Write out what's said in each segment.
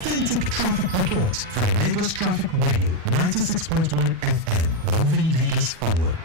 Authentic traffic reports from Lagos Traffic Radio 96.1 FM, moving Lagos forward.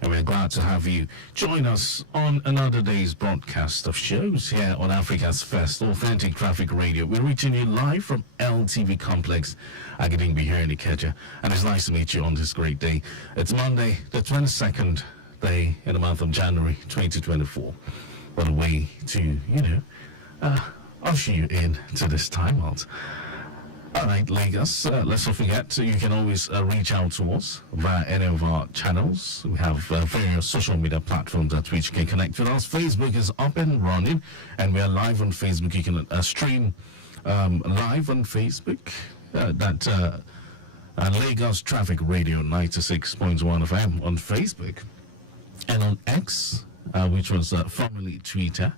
And we're glad to have you join us on another day's broadcast of shows here on Africa's first authentic traffic radio. We're reaching you live from LTV Complex, Agidingbi here in Ikeja. And it's nice to meet you on this great day. It's Monday, the 22nd day in the month of January 2024. What a way to, usher you in to this time out. All right, Lagos, let's not forget, you can always reach out to us via any of our channels. We have various social media platforms at which you can connect with us. Facebook is up and running, and we are live on Facebook. You can stream live on Facebook. Lagos Traffic Radio 96.1 FM on Facebook. And on X, which was formerly Twitter,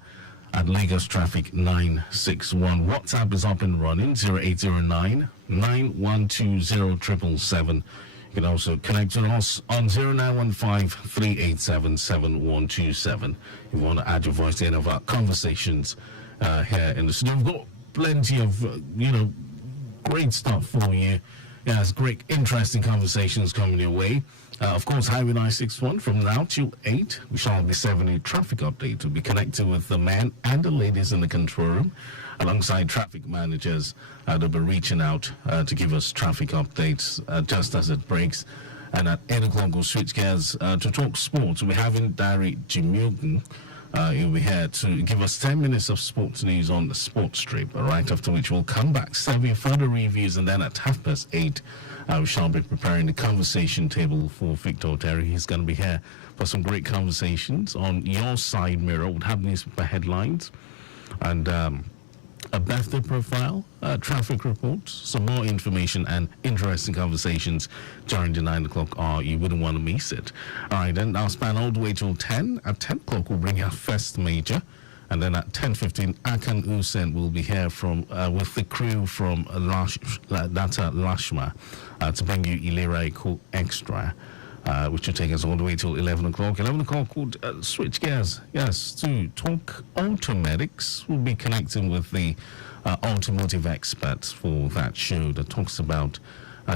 at Lagos Traffic 961. WhatsApp is up and running, 0809 9120 777. You can also connect with us on 0915 387 7127 if you want to add your voice to any of our conversations here in the studio. We've got plenty of, great stuff for you. Yeah, it's great, interesting conversations coming your way. Of course, Highway 961 from now till 8. We shall be serving a traffic update. We'll be connecting with the men and the ladies in the control room. alongside traffic managers. They'll be reaching out to give us traffic updates just as it breaks. And at 8 o'clock, we'll switch gears to talk sports. We're having Dari Jimilgun. He'll be here to give us 10 minutes of sports news on the sports strip, right after which we'll come back, serving further reviews, and then at 8:30, we shall be preparing the conversation table for Victor Terry. He's going to be here for some great conversations on your side mirror. We'll have newspaper headlines and a birthday profile, traffic reports, some more information and interesting conversations during the 9 o'clock hour. You wouldn't want to miss it. All right, then I'll span all the way till 10. At 10 o'clock, we'll bring our first major. And then at 10:15, Akan Usen will be here from with the crew from Lashma to bring you Ilera Eco Extra. Which will take us all the way till 11 o'clock. 11 o'clock would switch gears, yes, to talk automatics. We'll be connecting with the automotive experts for that show that talks about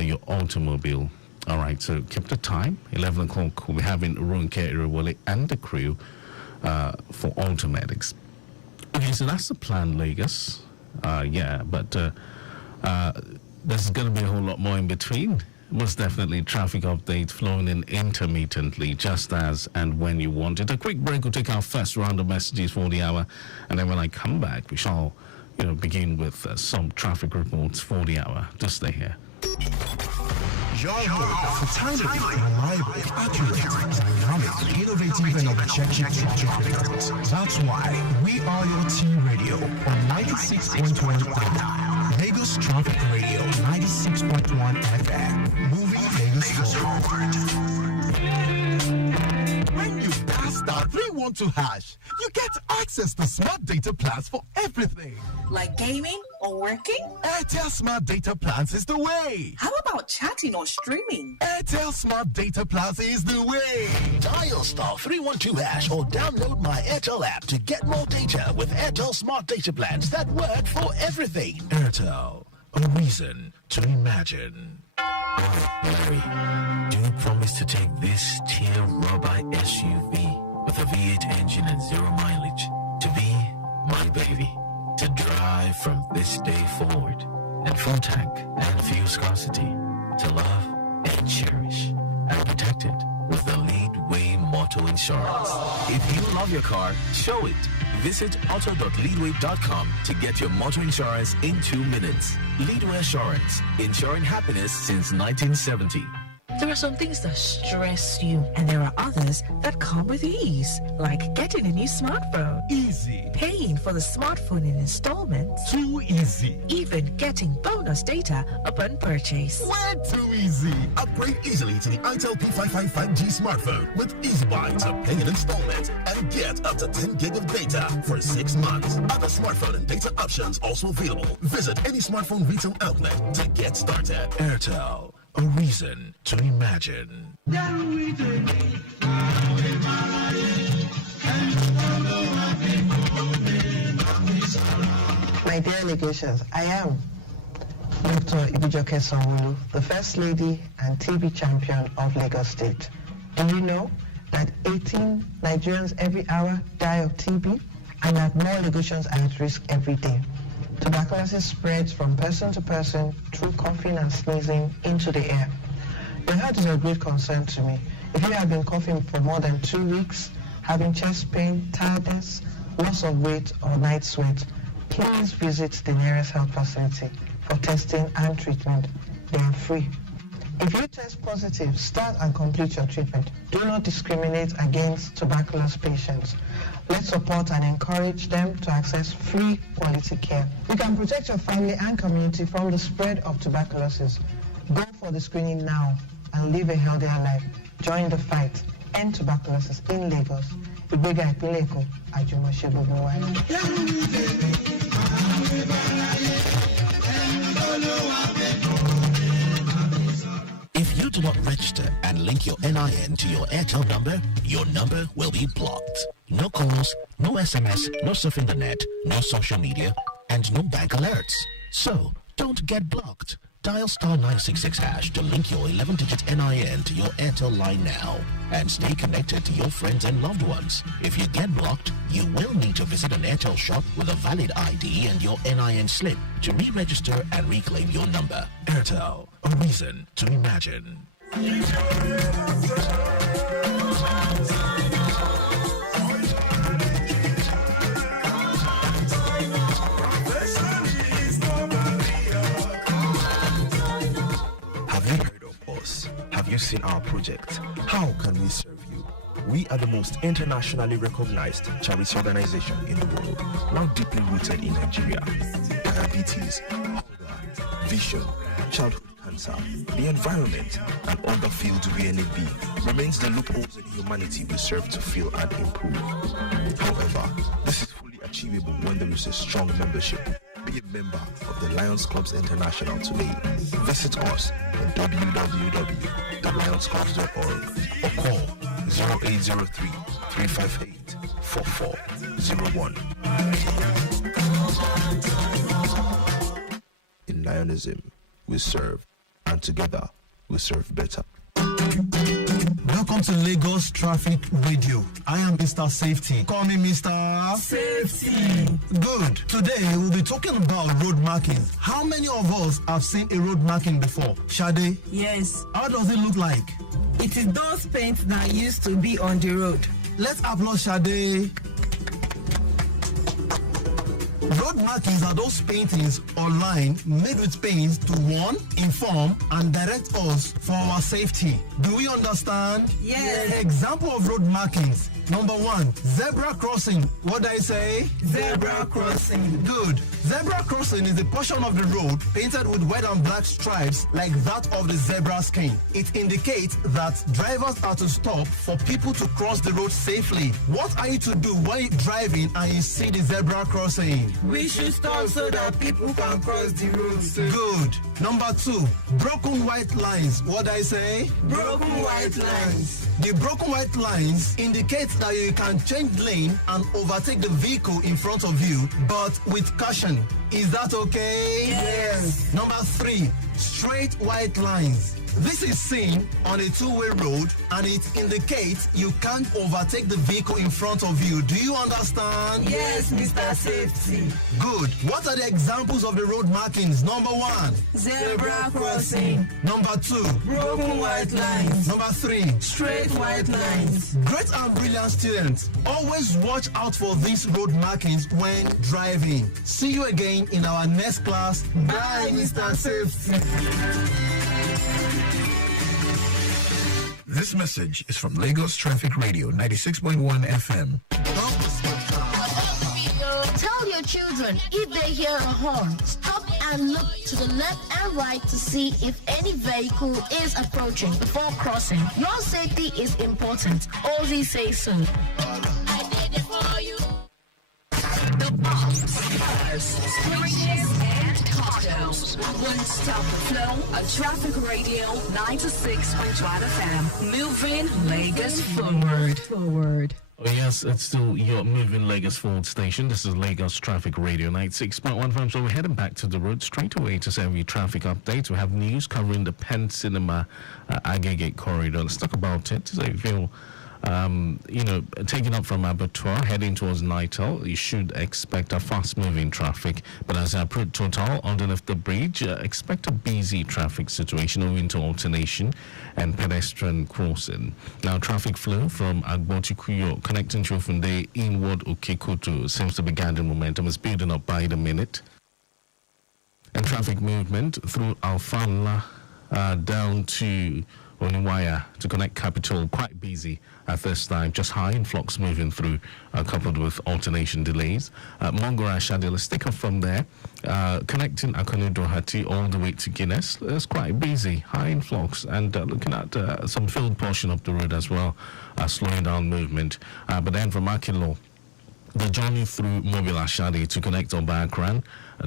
your automobile. All right, so keep the time. 11 o'clock, we'll be having Runke Irewole and the crew for automatics. Okay, so that's the plan, Lagos. Yeah, but there's going to be a whole lot more in between. Most definitely traffic updates flowing in intermittently, just as and when you want it. A quick break will take our first round of messages for the hour, and then when I come back, we shall, begin with some traffic reports for the hour. Just stay here. Your home for timely, reliable, accurate, dynamic, innovative, and objective traffic reports. That's why we are your T Radio on 96.1 FM. Lagos Traffic Radio 96.1 FM. Moving Lagos forward. When you dial star 312 hash, you get access to smart data plans for everything. Like gaming or working? Airtel Smart Data Plans is the way. How about chatting or streaming? Airtel Smart Data Plans is the way. Dial star 312 hash or download my Airtel app to get more data with Airtel Smart Data Plans that work for everything. Airtel, a reason to imagine. Larry, do you promise to take this tear rubber SUV with a V8 engine and 0 mileage to be my baby? To drive from this day forward, and full tank and fuel scarcity, to love and cherish and protect it with the Leadway Motor Insurance. If you love your car, show it. Visit auto.leadway.com to get your motor insurance in 2 minutes. Leadway Assurance, ensuring happiness since 1970. There are some things that stress you, and there are others that come with ease, like getting a new smartphone, Easy. paying for the smartphone in installments, Too easy. even getting bonus data upon purchase. Way too easy. Upgrade easily to the Itel P55 5G smartphone with Easy Buy to pay in installments and get up to 10 gig of data for 6 months. Other smartphone and data options also available. Visit any smartphone retail outlet to get started. Airtel, a reason to imagine. My dear Lagosians, I am Dr. Ibijoke Sanwo-Olu, the First Lady and TB champion of Lagos State. Do you know that 18 Nigerians every hour die of TB and that more Lagosians are at risk every day? Tuberculosis spreads from person to person through coughing and sneezing into the air. Your health is a great concern to me. If you have been coughing for more than 2 weeks, having chest pain, tiredness, loss of weight, or night sweat, please visit the nearest health facility for testing and treatment. They are free. If you test positive, start and complete your treatment. Do not discriminate against tuberculosis patients. Let's support and encourage them to access free quality care. You can protect your family and community from the spread of tuberculosis. Go for the screening now and live a healthier life. Join the fight. End tuberculosis in Lagos. Ìgbéga ìpínlẹ̀ Èkó, àjùmọ̀ṣe gbogbo wa. If you do not register and link your NIN to your Airtel number, your number will be blocked. No calls, no SMS, no surfing the net, no social media, and no bank alerts. So, don't get blocked. Dial star 966 hash to link your 11-digit NIN to your Airtel line now and stay connected to your friends and loved ones. If you get blocked, you will need to visit an Airtel shop with a valid ID and your NIN slip to re-register and reclaim your number. Airtel, a reason to imagine. Have you heard of us? Have you seen our project? How can we serve you? We are the most internationally recognized charity organization in the world, now deeply rooted in Nigeria. Diabetes, hunger, vision, childhood cancer, the environment, and other fields where need be remains the loopholes in humanity we serve to fill and improve. However, this is fully achievable when there is a strong membership. Be a member of the Lions Clubs International today. Visit us at www.lionsclubs.org or call 0803 358 4401. In Lionism, we serve, and together we serve better. Welcome to Lagos Traffic Radio. I am Mr. Safety. Call me Mr. Safety. Good. Today we'll be talking about road markings. How many of us have seen a road marking before? Shade? Yes, How does it look like? it is those paints that used to be on the road. Let's applaud Shade. Road markings are those paintings or lines made with paints to warn, inform, and direct us for our safety. Do we understand? Yes. Example of road markings. Number 1, zebra crossing. What do I say? Zebra crossing. Good. Zebra crossing is a portion of the road painted with white and black stripes like that of the zebra skin. It indicates that drivers are to stop for people to cross the road safely. What are you to do when you're driving and you see the zebra crossing? We should stop so that people can cross the road. Good. Number 2, broken white lines. What do I say? Broken white lines. The broken white lines indicate that you can change lane and overtake the vehicle in front of you, but with caution. Is that okay? Yes. Number 3, straight white lines. This is seen on a two-way road and it indicates you can't overtake the vehicle in front of you. Do you understand? Yes, Mr. Safety. Good. What are the examples of the road markings? Number 1, Zebra crossing. number 2, Broken white lines. number 3. Straight white lines. Great and brilliant students, always watch out for these road markings when driving. See you again in our next class. Bye, Mr. Safety. This message is from Lagos Traffic Radio 96.1 FM. Tell your children if they hear a horn, stop and look to the left and right to see if any vehicle is approaching before crossing. Your safety is important. Ozzy says so. I did it for you. The bombs, stories, and cardos. One stop the flow of Traffic Radio 96.1 FM. Moving Lagos forward. Oh yes, it's still your moving Lagos forward station. This is Lagos Traffic Radio 96.1 FM. So we're heading back to the road straight away to serve you traffic updates. We have news covering the Penn Cinema Agagate corridor. Let's talk about it. So if you're taking up from Abattoir, heading towards Nitel, you should expect a fast-moving traffic. But as I approach Total underneath the bridge, expect a busy traffic situation owing to alternation and pedestrian crossing. Now, traffic flow from Agbotikuyo connecting to Ofunde inward Okekutu seems to be gathering momentum. It's building up by the minute. And traffic movement through Alfala down to Oniwaya to connect Capital, quite busy at this time, just high influx moving through, coupled with alternation delays. Mongora Shadi, let's take off from there, connecting Akanu Dohati all the way to Guinness. It's quite busy, high influx, and looking at some filled portion of the road as well, slowing down movement. But then from Akilo, the journey through Mobile Ashadi to connect Obakran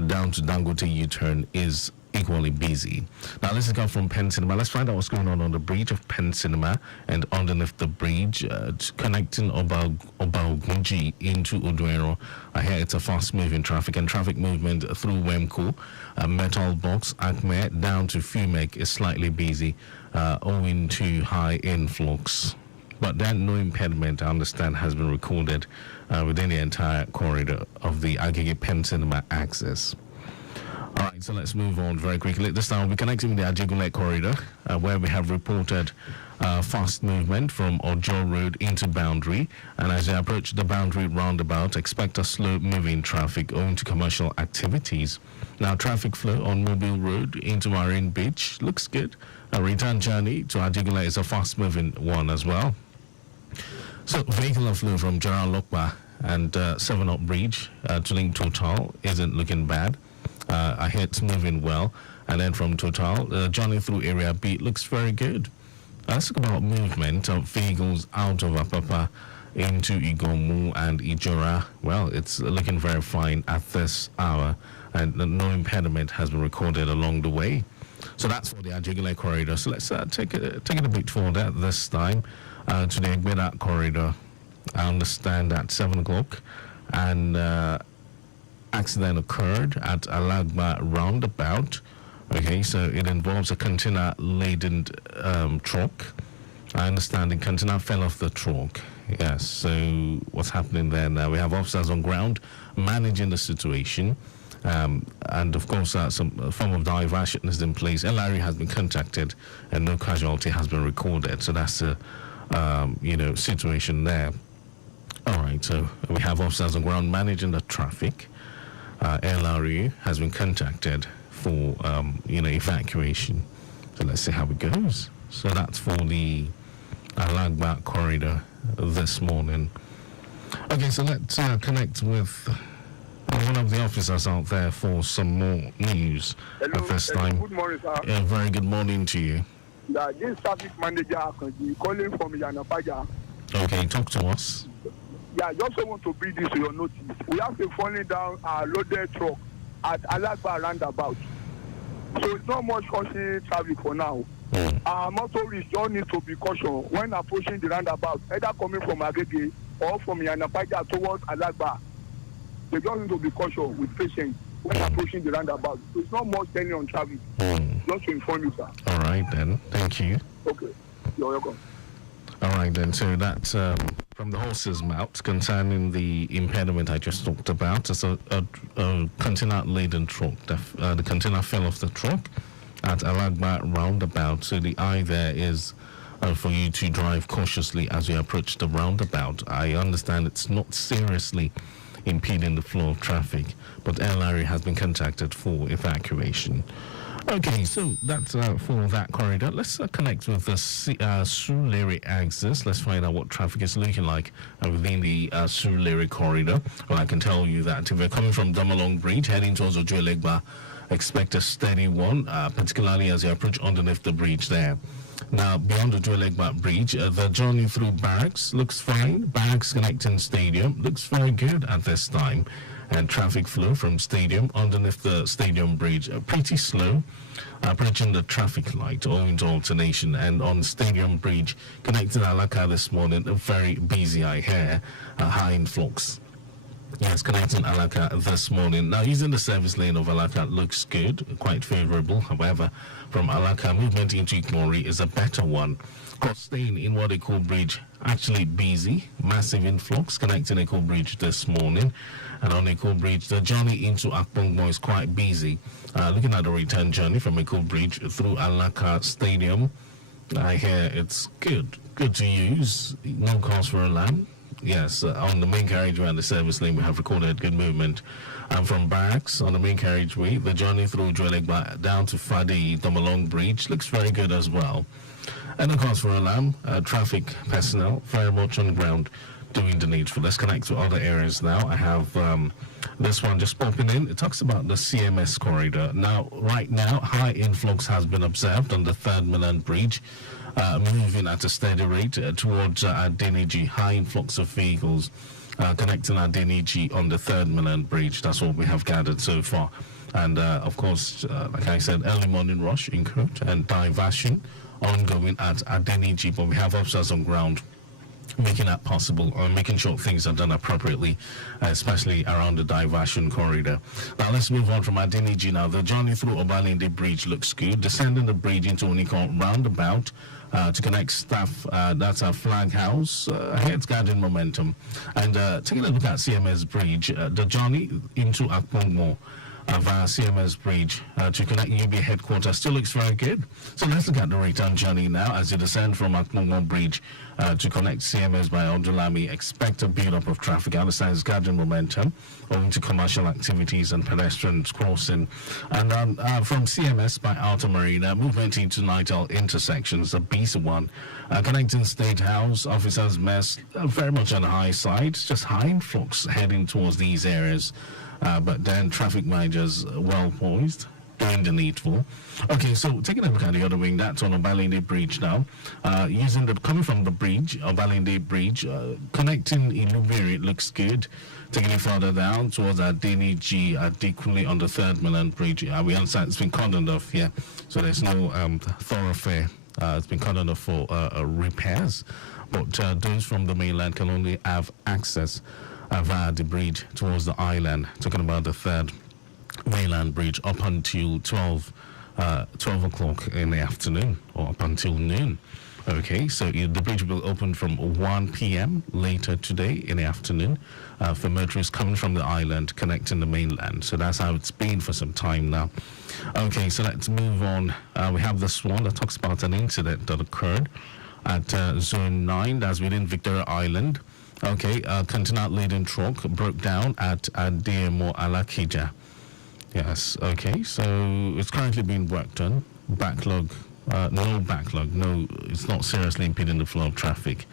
down to Dangote U-turn is equally busy. Now let's go from Penn Cinema. Let's find out what's going on the bridge of Penn Cinema and underneath the bridge, connecting Obaogunji into Oduero. I hear it's a fast-moving traffic and traffic movement through Wemco Metal Box, Acme, down to Fumek is slightly busy, owing to high influx. But then no impediment, I understand, has been recorded within the entire corridor of the Agege Pen Cinema axis. All right, so let's move on very quickly. This time we'll be connecting with the Ajigule corridor, where we have reported fast movement from Ojo Road into Boundary. And as you approach the Boundary roundabout, expect a slow-moving traffic owing to commercial activities. Now, traffic flow on Mobile Road into Marine Beach looks good. A return journey to Ajigule is a fast-moving one as well. So, vehicular flow from Gerald Lokba and 7-Up Bridge to link Total isn't looking bad. I hear it's moving well. And then from Total, journey through Area B looks very good. Let's talk about movement of vehicles out of Apapa into Igomu and Ijora. Well, it's looking very fine at this hour, and no impediment has been recorded along the way. So that's for the Ajigule corridor. So let's take it a bit further this time to the Egbeda corridor. I understand at 7 o'clock, and accident occurred at Alagba roundabout. Okay, so it involves a container-laden truck. I understand the container fell off the truck. Yes, so what's happening there now? We have officers on ground managing the situation. And of course, some form of diversion is in place. LRE has been contacted and no casualty has been recorded. So that's the situation there. All right, so we have officers on ground managing the traffic. LRE has been contacted for evacuation. So let's see how it goes. So that's for the Alagba corridor this morning. Okay, so let's connect with one of the officers out there for some more news. Hello, at this time. Good morning, sir. Yeah, very good morning to you. Yeah, this traffic manager calling from Yanapaja. Okay, talk to us. Yeah, I also want to bring this to your notice. We have a falling down a loaded truck at Alagba roundabout. So it's not much causing traffic for now. Motorists all need to be cautious when approaching the roundabout, either coming from Agege or from Yanapaja towards Alagba. They just need to be cautious with patience when approaching the roundabout. So it's not much turning on traffic. Just to inform you, sir. All right, then. Thank you. Okay. You're welcome. All right, then. So that's from the horse's mouth concerning the impediment I just talked about. It's a container-laden truck. The container fell off the truck at Alagba roundabout. So the eye there is for you to drive cautiously as you approach the roundabout. I understand it's not seriously impeding the flow of traffic, but LRE has been contacted for evacuation. Okay, so that's for that corridor. Let's connect with the Surulere axis. Let's find out what traffic is looking like within the Surulere corridor. Well, I can tell you that if you're coming from Damalong Bridge, heading towards Ojuelegba, expect a steady one, particularly as you approach underneath the bridge there. Now, beyond the Ojuelegba Bridge, the journey through Barracks looks fine. Barracks connecting Stadium looks very good at this time. And traffic flow from Stadium underneath the Stadium Bridge pretty slow, approaching the traffic light owing to alternation. And on Stadium Bridge connecting Alaka this morning, very busy, I hear, high influx. Yes, connecting Alaka this morning. Now, using the service lane of Alaka looks good, quite favorable. However, from Alaka, movement into Ikmori is a better one. Because staying in what they call Bridge, actually busy, massive influx connecting Echo Bridge this morning. And on Echo Bridge, the journey into Akpongbo is quite busy. Looking at the return journey from Echo Bridge through Alaka Stadium, I hear it's good to use, no cause for alarm. Yes, on the main carriageway and the service lane, we have recorded good movement. And from Barracks on the main carriageway, the journey through Juelegba down to Fadi Damalong Bridge looks very good as well. And no cause for alarm, traffic personnel very much on the ground doing the needful. Let's connect to other areas now. I have this one just popping in. It talks about the CMS corridor. Now, right now, high influx has been observed on the 3rd Mainland Bridge. Moving at a steady rate towards Adeniji, high influx of vehicles connecting Adeniji on the 3rd Mainland Bridge. That's what we have gathered so far. And of course, like I said, early morning rush incurred and diversion ongoing at Adeniji, but we have officers on ground making that possible, or making sure things are done appropriately, especially around the diversion corridor. Now let's move on from Adeniji now. The journey through Obalende Bridge looks good. Descending the bridge into Unicon roundabout to connect staff, that's our flag house, heads guarding momentum. And taking a look at CMS Bridge, the journey into Akpongmo via CMS Bridge to connect UB headquarters still looks very good. So let's look at the return journey now as you descend from Akpongmo Bridge to connect CMS by Odulami. Expect a build-up of traffic. Understand it's gathering momentum owing to commercial activities and pedestrians crossing. And from CMS by Outer Marina, movement into Nightel intersections, the BC1, connecting State House, Officers Mess, very much on the high side, just high influx heading towards these areas. But then traffic managers well poised, doing the needful. Okay, so taking a look at the other wing, that's on Obalende Bridge now. Coming from the bridge, Obalende Bridge, connecting Ilubiri, it looks good. Taking it further down towards Adeniji, Adekule on the 3rd Mainland Bridge. We understand it's been cordoned off here, so there's no thoroughfare. It's been cordoned off for repairs, but those from the mainland can only have access via the bridge towards the island, talking about the 3rd Mainland Bridge, up until 12 o'clock in the afternoon, or up until noon. Okay, so the bridge will open from 1 p.m. later today in the afternoon for motorists coming from the island connecting the mainland. So that's how it's been for some time now. Okay, so let's move on. We have this one that talks about an incident that occurred at Zone 9, that's within Victoria Island. Okay, a container laden truck broke down at DMO Alakija. Yes, okay, so it's currently being worked on. No backlog, it's not seriously impeding the flow of traffic.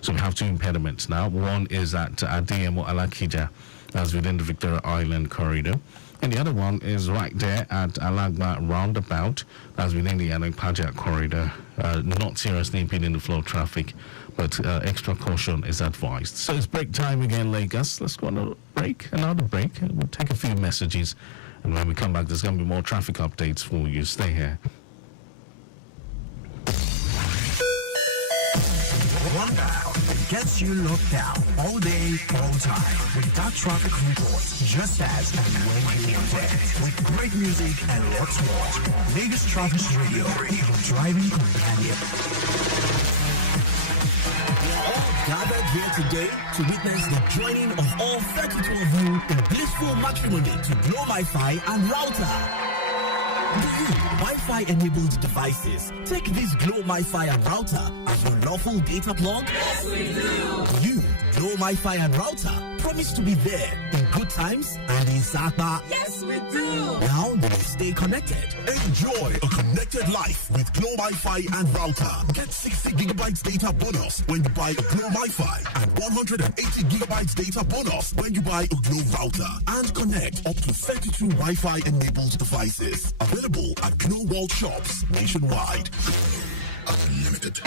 So we have two impediments now. One is at DMO Alakija, that's within the Victoria Island corridor. And the other one is right there at Alagba roundabout, that's within the Anakpaja corridor, not seriously impeding the flow of traffic, but extra caution is advised. So it's break time again, Lagos. Let's go on another break. We'll take a few messages, and when we come back, there's going to be more traffic updates for you. Stay here. One dial gets you locked down all day, all time. With that traffic report, just as and when you want it. With great music and lots more. Lagos Traffic Radio, your driving companion. Gathered here today to witness the joining of all 32 of you in blissful matrimony to Glow Wi-Fi and Router. Do you, Wi-Fi enabled devices, take this Glow Wi-Fi and Router as your lawful data plug? Yes, we do. You, Glow Wi-Fi and Router, promise to be there in good times and in Sapa. Yes, we do. Now you will stay connected. Enjoy a connected life with Glow Wi-Fi and Router. Get 60 gigabytes data bonus when you buy a Glow Wi-Fi and 180 gigabytes data bonus when you buy a Glow Router. And connect up to 32 Wi-Fi enabled devices. Available at Glow World shops nationwide. Unlimited.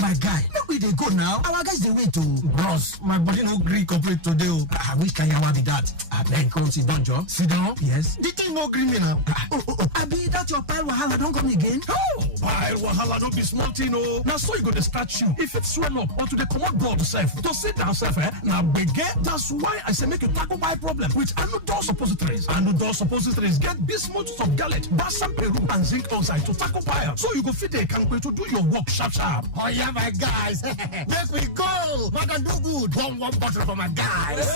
My guy, look where they go now. Our guys they wait to bros. My body no green complete today. I wish can you be that. I beg come sit down, Joe. Sit down. Yes. The thing no green me now. I be that your pile wahala don't come again. Oh, pile wahala don't be small thing, oh. Now so you go to start you. If it's swell up or to the commode board self, to sit down self, now begin. That's why I say make you tackle my problem with Anudol suppositories. Anudol suppositories get bismuth of gallet, balsam peru, and zinc oxide to tackle fire. So you go fit a canquet to do your work sharp. Oh yeah, my guys. Let me go. What can do good? One bottle for my guys.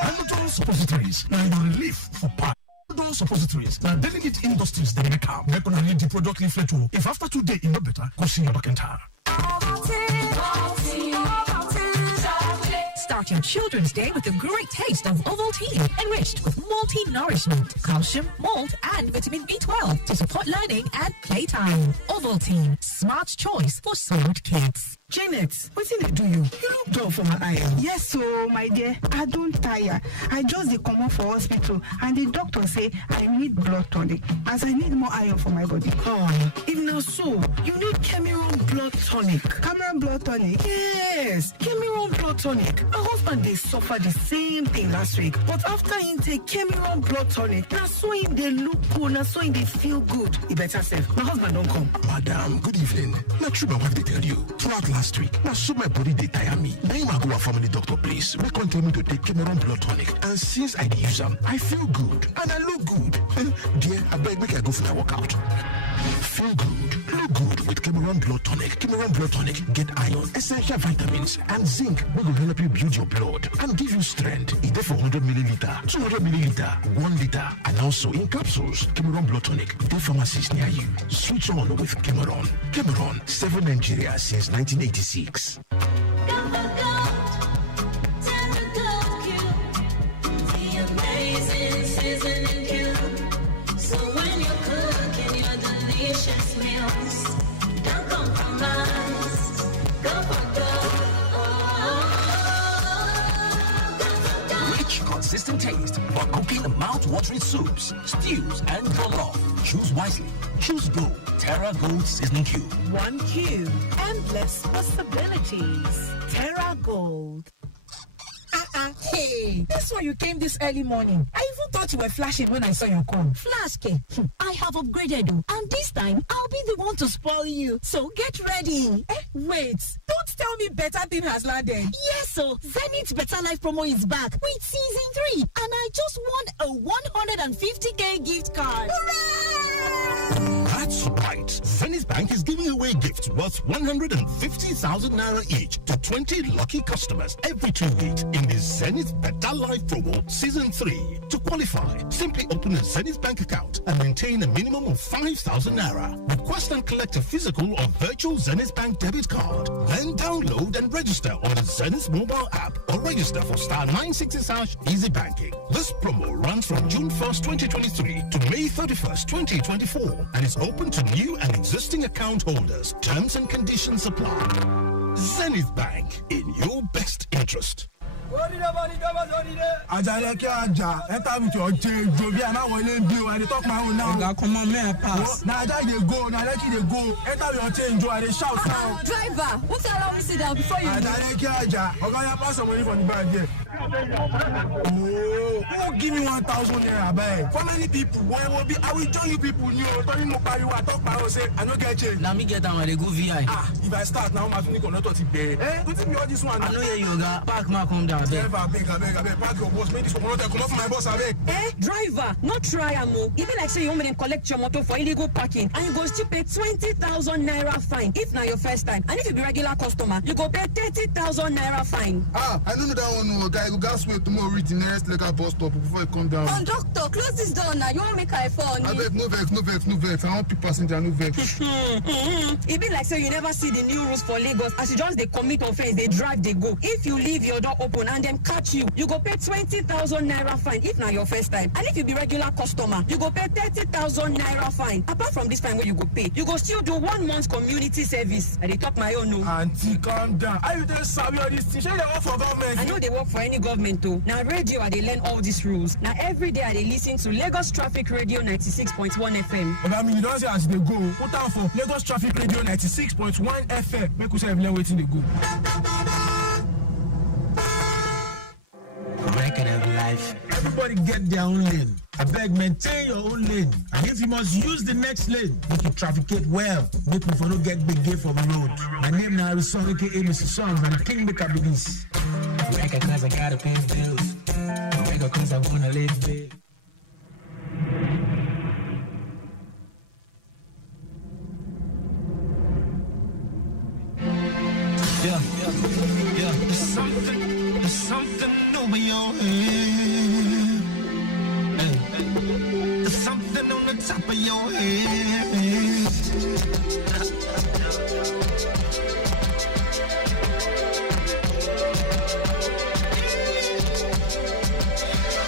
Anudol suppositories. Now you relief for power. Anudol suppositories. Now delicate industries they make up. They're gonna need the product leaflet too. If after 2 days you know better, go see your doctor. Start your children's day with a great taste of Ovaltine, enriched with multi-nourishment, calcium, malt, and vitamin B12 to support learning and playtime. Ovaltine, smart choice for smart kids. Janet, what's in do you? You look dull for my eye. Yes, so my dear, I don't tire. I just dey come for hospital and the doctor say I need blood tonic as I need more iron for my body. Oh, if now so, you need Cameroon blood tonic. Cameroon blood tonic? Yes, Cameroon blood tonic. My husband, they suffer the same thing last week, but after he take Cameroon blood tonic, now so him they look good, now so him they feel good. He better self. My husband don't come. Madam, good evening. Not true, my wife they tell you. Throughout last week, now so my body they tire me. Now I go a family doctor place. We can't tell me to take Cameroon blood tonic. And since I use them, I feel good and I look good. Dear, I beg make I go for a workout. Feel good, look good with Cameroon blood tonic. Cameroon blood tonic get iron, essential vitamins, and zinc. We will help you build your blood and give you strength. Either for 100 milliliter, 200 milliliter, 1 liter, and also in capsules. Cameroon blood tonic. The pharmacies near you. Switch on with Cameroon. Cameroon, 7 Nigeria since 1986. Consistent taste for cooking mouth-watering soups, stews, and jollof. Choose wisely. Choose Gold. Terra Gold Seasoning Cube. 1 cube. Endless possibilities. Terra Gold. Hey, that's why you came this early morning. I even thought you were flashing when I saw your call. Flash, I have upgraded, and this time I'll be the one to spoil you. So get ready. Wait, don't tell me better thing has landed. Yes, so Zenith Better Life promo is back with season 3, and I just won a 150k gift card. Hooray! That's right. Zenith Bank is giving away gifts worth 150,000 naira each to 20 lucky customers every 2 weeks in the Zenith Better Life promo season 3. To qualify, simply open a Zenith Bank account and maintain a minimum of 5,000 naira. Request and collect a physical or virtual Zenith Bank debit card. Then download and register on the Zenith mobile app or register for *960# Easy Banking. This promo runs from June 1st, 2023 to May 31st, 2024 and is open to new and existing account holders. Terms and conditions apply. Zenith Bank, in your best interest. Ajaleke Aja, enter with your change. Jovia now will be when they talk my own now. Come on, man, pass. Now Aja they go, now let they go. Enter with your change, and they shout now. Driver, what's allow me sit down before you? Ajaleke Aja, okay, pass some money from the bag here. Oh, who give me 1,000 naira back? For many people, where will be? I will join you people new. Don't you carry what talk my own say? I don't get change. Let me get down and they go VI. If I start now, my finish not to pay. Don't me all this one. I know you got park my come down. Driver, I beg, park your boss. Make this one come off my boss, I beg. Driver, not try amo. Even like say you want me to collect your motor for illegal parking, and you go still pay 20,000 naira fine if now your first time. And if you be regular customer, you go pay 30,000 naira fine. I don't know that one, guy. You guys wait tomorrow reach the nearest legal bus stop before you come down. Conductor, close this door now. You want make I phone? I beg, no vex. I want people passenger, no vex. It be like say you never see the new rules for Lagos. As you just they commit offense, they drive, they go. If you leave your door open and them catch you, you go pay 20,000 naira fine if now your first time. And if you be regular customer, you go pay 30,000 naira fine. Apart from this fine where you go pay, you go still do 1 month community service. And they talk my own no. Auntie, calm down. Are you just savvy all this thing? They work for government. I know they work for any government too. Now radio, I they learn all these rules. Now every day I they listen to Lagos Traffic Radio 96.1 FM. But I mean, you don't say as they go. Put out for Lagos Traffic Radio 96.1 FM. Make us have learn waiting they go. Record of life. Everybody get their own lane. I beg, maintain your own lane. And if you must use the next lane, make you trafficate well. Make me for no get big gate for the road. My name now is Son, aka Mr. Songs, and the king maker be this. Record cause I gotta pay bills. Record cause I wanna live big. Yeah. There's something over your head. There's something on the top of your head.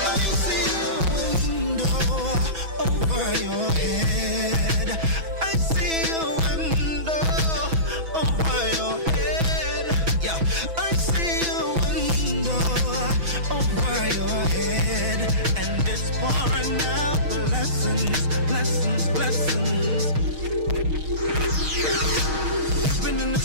I see a window over your head. I see a window over your head. challenges, blessings, blessings. Been in the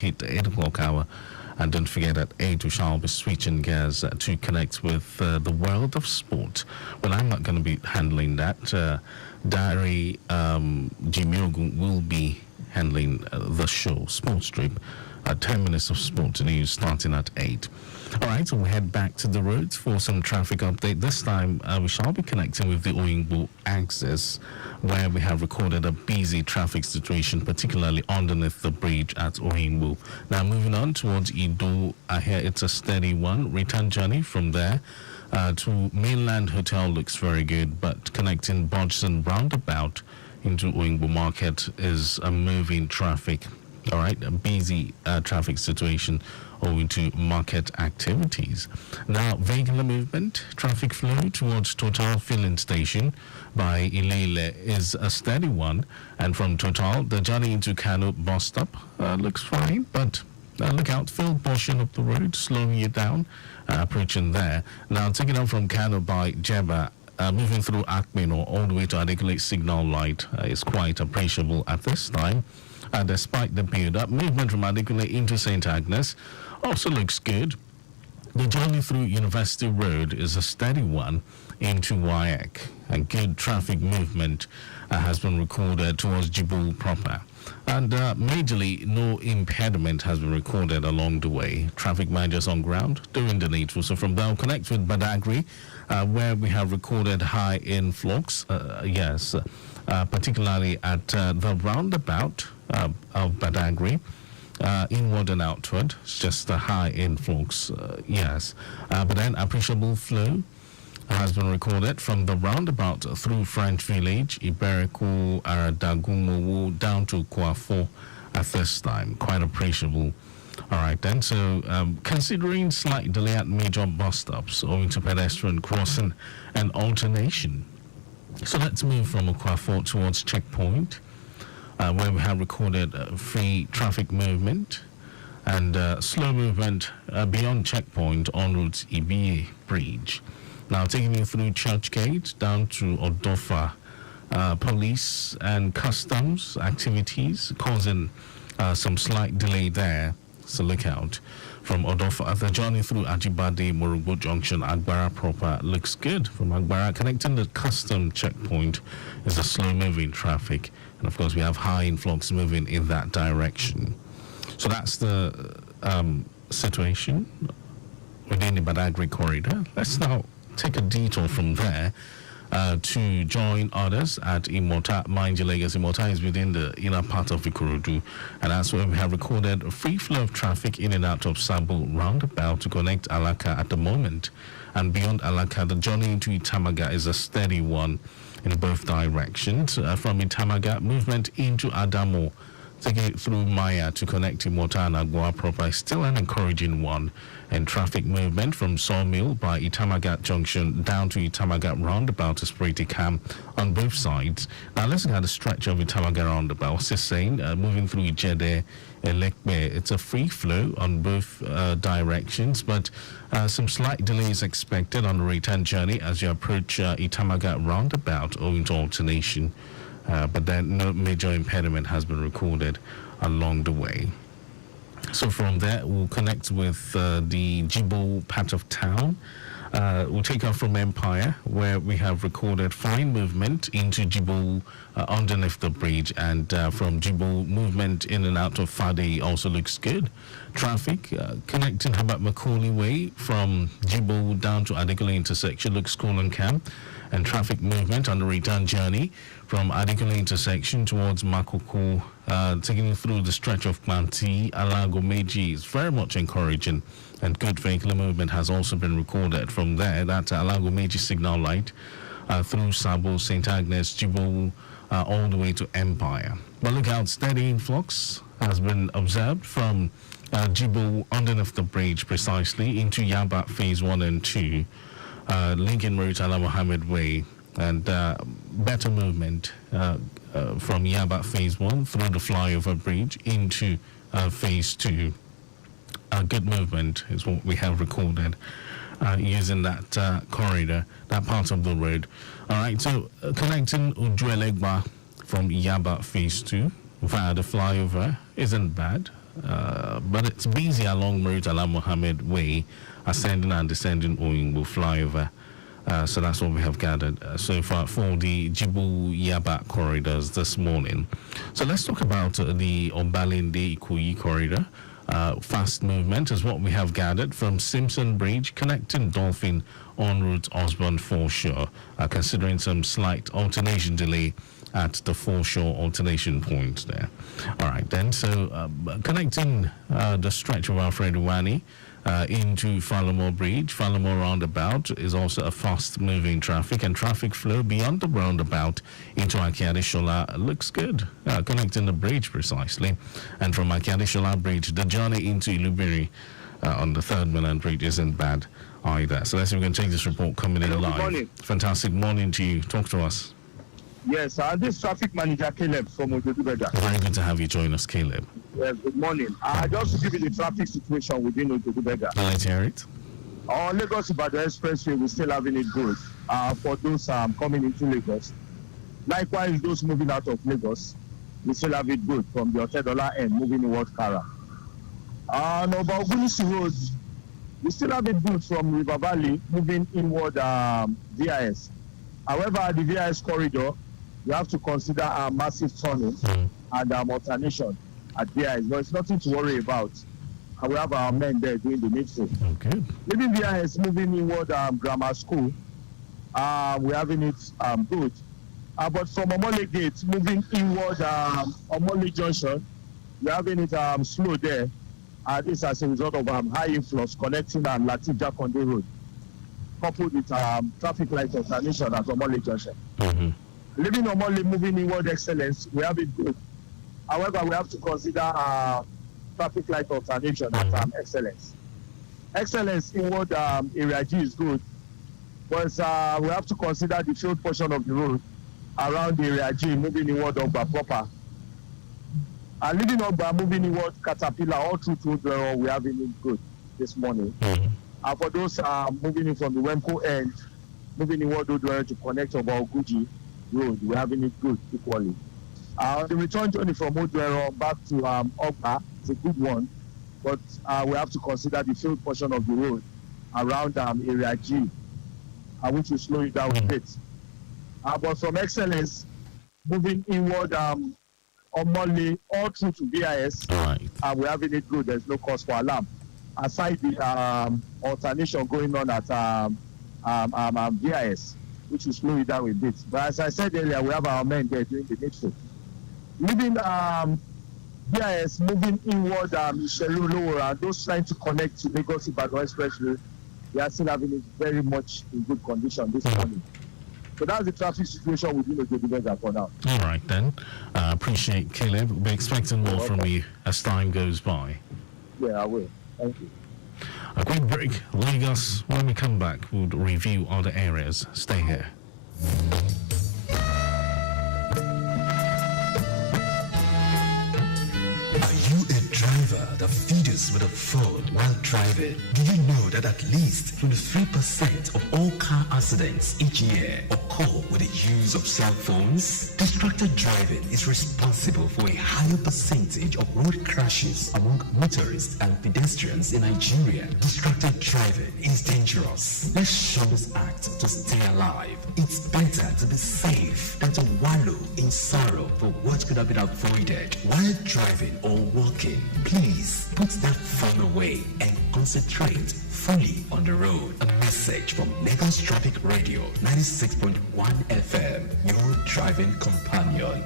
hit 8 o'clock hour. And don't forget at 8 we shall be switching gears to connect with the world of sport. Well, I'm not going to be handling that. Diary Jimiogun will be handling the show, Sports Trip. 10 minutes of sport news starting at 8. All right, so we'll head back to the roads for some traffic update. This time, we shall be connecting with the Oyingbo axis, where we have recorded a busy traffic situation, particularly underneath the bridge at Oyingbo. Now, moving on towards Ido, I hear it's a steady one. Return journey from there to Mainland Hotel looks very good, but connecting Bodgson roundabout into Oyingbo Market is a moving traffic. All right, a busy traffic situation owing to market activities. Now, vehicular movement, traffic flow towards Total filling station by Ilele is a steady one. And from Total, the journey into Kano bus stop looks fine, but look out, filled portion of the road slowing you down, approaching there. Now, taking out from Kano by Jeba, moving through Akmino all the way to Adequate Signal Light is quite appreciable at this time. Despite the build-up, movement from Adequate into St. Agnes also looks good. The journey through University Road is a steady one into Wayak, and good traffic movement has been recorded towards Djibouti proper. And majorly, no impediment has been recorded along the way. Traffic managers on ground doing the needful. So from there, I'll connect with Badagry, where we have recorded high influx, particularly at the roundabout of Badagry. inward and outward. It's just a high influx, yes. But then appreciable flow has been recorded from the roundabout through French Village, Ibereko, Aradagumowo, down to Kwafo at this time. Quite appreciable. All right, then. So, considering slight delay at major bus stops owing to pedestrian crossing and alternation. So let's move from Kwafo towards Checkpoint, where we have recorded free traffic movement and slow movement beyond Checkpoint on route Ibiye Bridge. Now taking you through Churchgate down to Odofa, police and customs activities causing some slight delay there. So look out from Odofa. The journey through Ajibade Morugbo Junction, Agbara proper looks good. From Agbara connecting the custom checkpoint is a slow moving traffic, and of course we have high influx moving in that direction. So that's the situation within the Badagry corridor. Let's now take a detour from there to join others at Imota. Mind you, Lagos Imota is within the inner part of Ikorodu, and that's where we have recorded a free flow of traffic in and out of Sabo roundabout to connect Alaka at the moment. And beyond Alaka, the journey into Itamaga is a steady one in both directions. From Itamaga, movement into Adamo, taking it through Maya to connect Imota and Agua proper is still an encouraging one. And traffic movement from Sawmill by Itamaga Junction down to Itamaga roundabout is pretty calm on both sides. Now let's look at the stretch of Itamaga roundabout. What's it saying? Moving through Ijede, Elekbe, it's a free flow on both directions, but some slight delays expected on the return journey as you approach Itamaga roundabout owing to alternation. But then no major impediment has been recorded along the way. So from there, we'll connect with the Jibo part of town. We'll take off from Empire, where we have recorded fine movement into Jibo underneath the bridge, and from Jibo, movement in and out of Fade also looks good. Traffic connecting Habat Macaulay Way from Jibo down to Adekunle intersection looks cool and calm. And traffic movement on the return journey from Adekunle intersection towards Makoko, taking you through the stretch of Planti, Alago Meji is very much encouraging, and good vehicular movement has also been recorded from there. That's Alago Meji signal light through Sabo, St. Agnes, Jibo, all the way to Empire. But look out, steady influx has been observed from Jibo underneath the bridge precisely into Yaba phase 1 and 2. Lincoln Road, Ala Mohammed Way, and better movement from Yaba phase 1 through the flyover bridge into phase 2. Good movement is what we have recorded using that corridor, that part of the road. All right, so connecting Ujuelegba from Yaba phase 2 via the flyover isn't bad, but it's busy along Road Ala Mohammed Way, ascending and descending Oyingbo flyover. So that's what we have gathered so far for the Jibu Yaba corridors this morning. So let's talk about the Ombalinde Ikoyi corridor. Fast movement is what we have gathered from Simpson Bridge connecting Dolphin en route Osborne Foreshore, considering some slight alternation delay at the Foreshore alternation point there. All right, then, so connecting the stretch of Alfred Wani into Falamo Bridge. Falamo roundabout is also a fast-moving traffic, and traffic flow beyond the roundabout into Akiadeshola looks good, connecting the bridge precisely. And from Akiadeshola Bridge, the journey into Ilubiri on the Third Mainland Bridge isn't bad either. So let's see if we can take this report coming in live. Good morning. Fantastic morning to you. Talk to us. Yes, this traffic manager Caleb from Ojedubega. Very good to have you join us, Caleb. Yes, good morning. Just to give you the traffic situation within Ojedubega. Let's hear it. On Lagos Ibadan Expressway, we're still having it good for those coming into Lagos. Likewise, those moving out of Lagos, we still have it good from the Otedola end, moving towards Kara. On Obaogunisi Road, we still have it good from River Valley, moving inward VIS. However, the VIS corridor, you have to consider a massive tunnel and alternation at VIS. But it's nothing to worry about. We have our men there doing the needful. Okay. Even VIS moving inward grammar school, we're having it good. But from Omole Gate, moving inward Omole Junction, we're having it slow there. This as a result of high influx connecting Latif Jakonde Road, coupled with traffic light alternation at Omole Junction. Leaving Omole, moving inward excellence, we have it good. However, we have to consider traffic light alternation at excellence. Excellence inward area G is good, but we have to consider the field portion of the road around the area G, moving inward Ogba proper. And leaving Ogba, moving inward Caterpillar, all through to we have it good this morning. And for those moving in from the Wemco end, moving inward Odwere to connect Oba Oguji Road, we're having it good equally. The return journey from Odwere back to Ogba is a good one, but we have to consider the field portion of the road around area G, which will slow it down a bit. But from excellence, moving inward Omole all through to VIS, we're having it good. There's no cause for alarm. Aside the alternation going on at VIS, which will slow it down a bit. But as I said earlier, we have our men there doing the needful. Leaving VIS, moving inward Ishelu Lower, those trying to connect to Lagos Ibadan Expressway, we are still having it very much in good condition this morning. So that's the traffic situation within the division for now. All right then. Appreciate Caleb. We'll be expecting more from you as time goes by. Yeah, I will. Thank you. A quick break. Lagos. When we come back, we'll review other areas. Stay here. Are you a driver that feeds with a phone while driving? Do you know that at least 23% of all car accidents each year occur with the use of cell phones? Distracted driving is responsible for a higher percentage of road crashes among motorists and pedestrians in Nigeria. Distracted driving is dangerous. Let's shun this act to stay alive. It's better to be safe than to wallow in sorrow for what could have been avoided while driving or walking. Please put that phone away and concentrate fully on the road. A message from Lagos Traffic Radio 96.1 FM, your driving companion.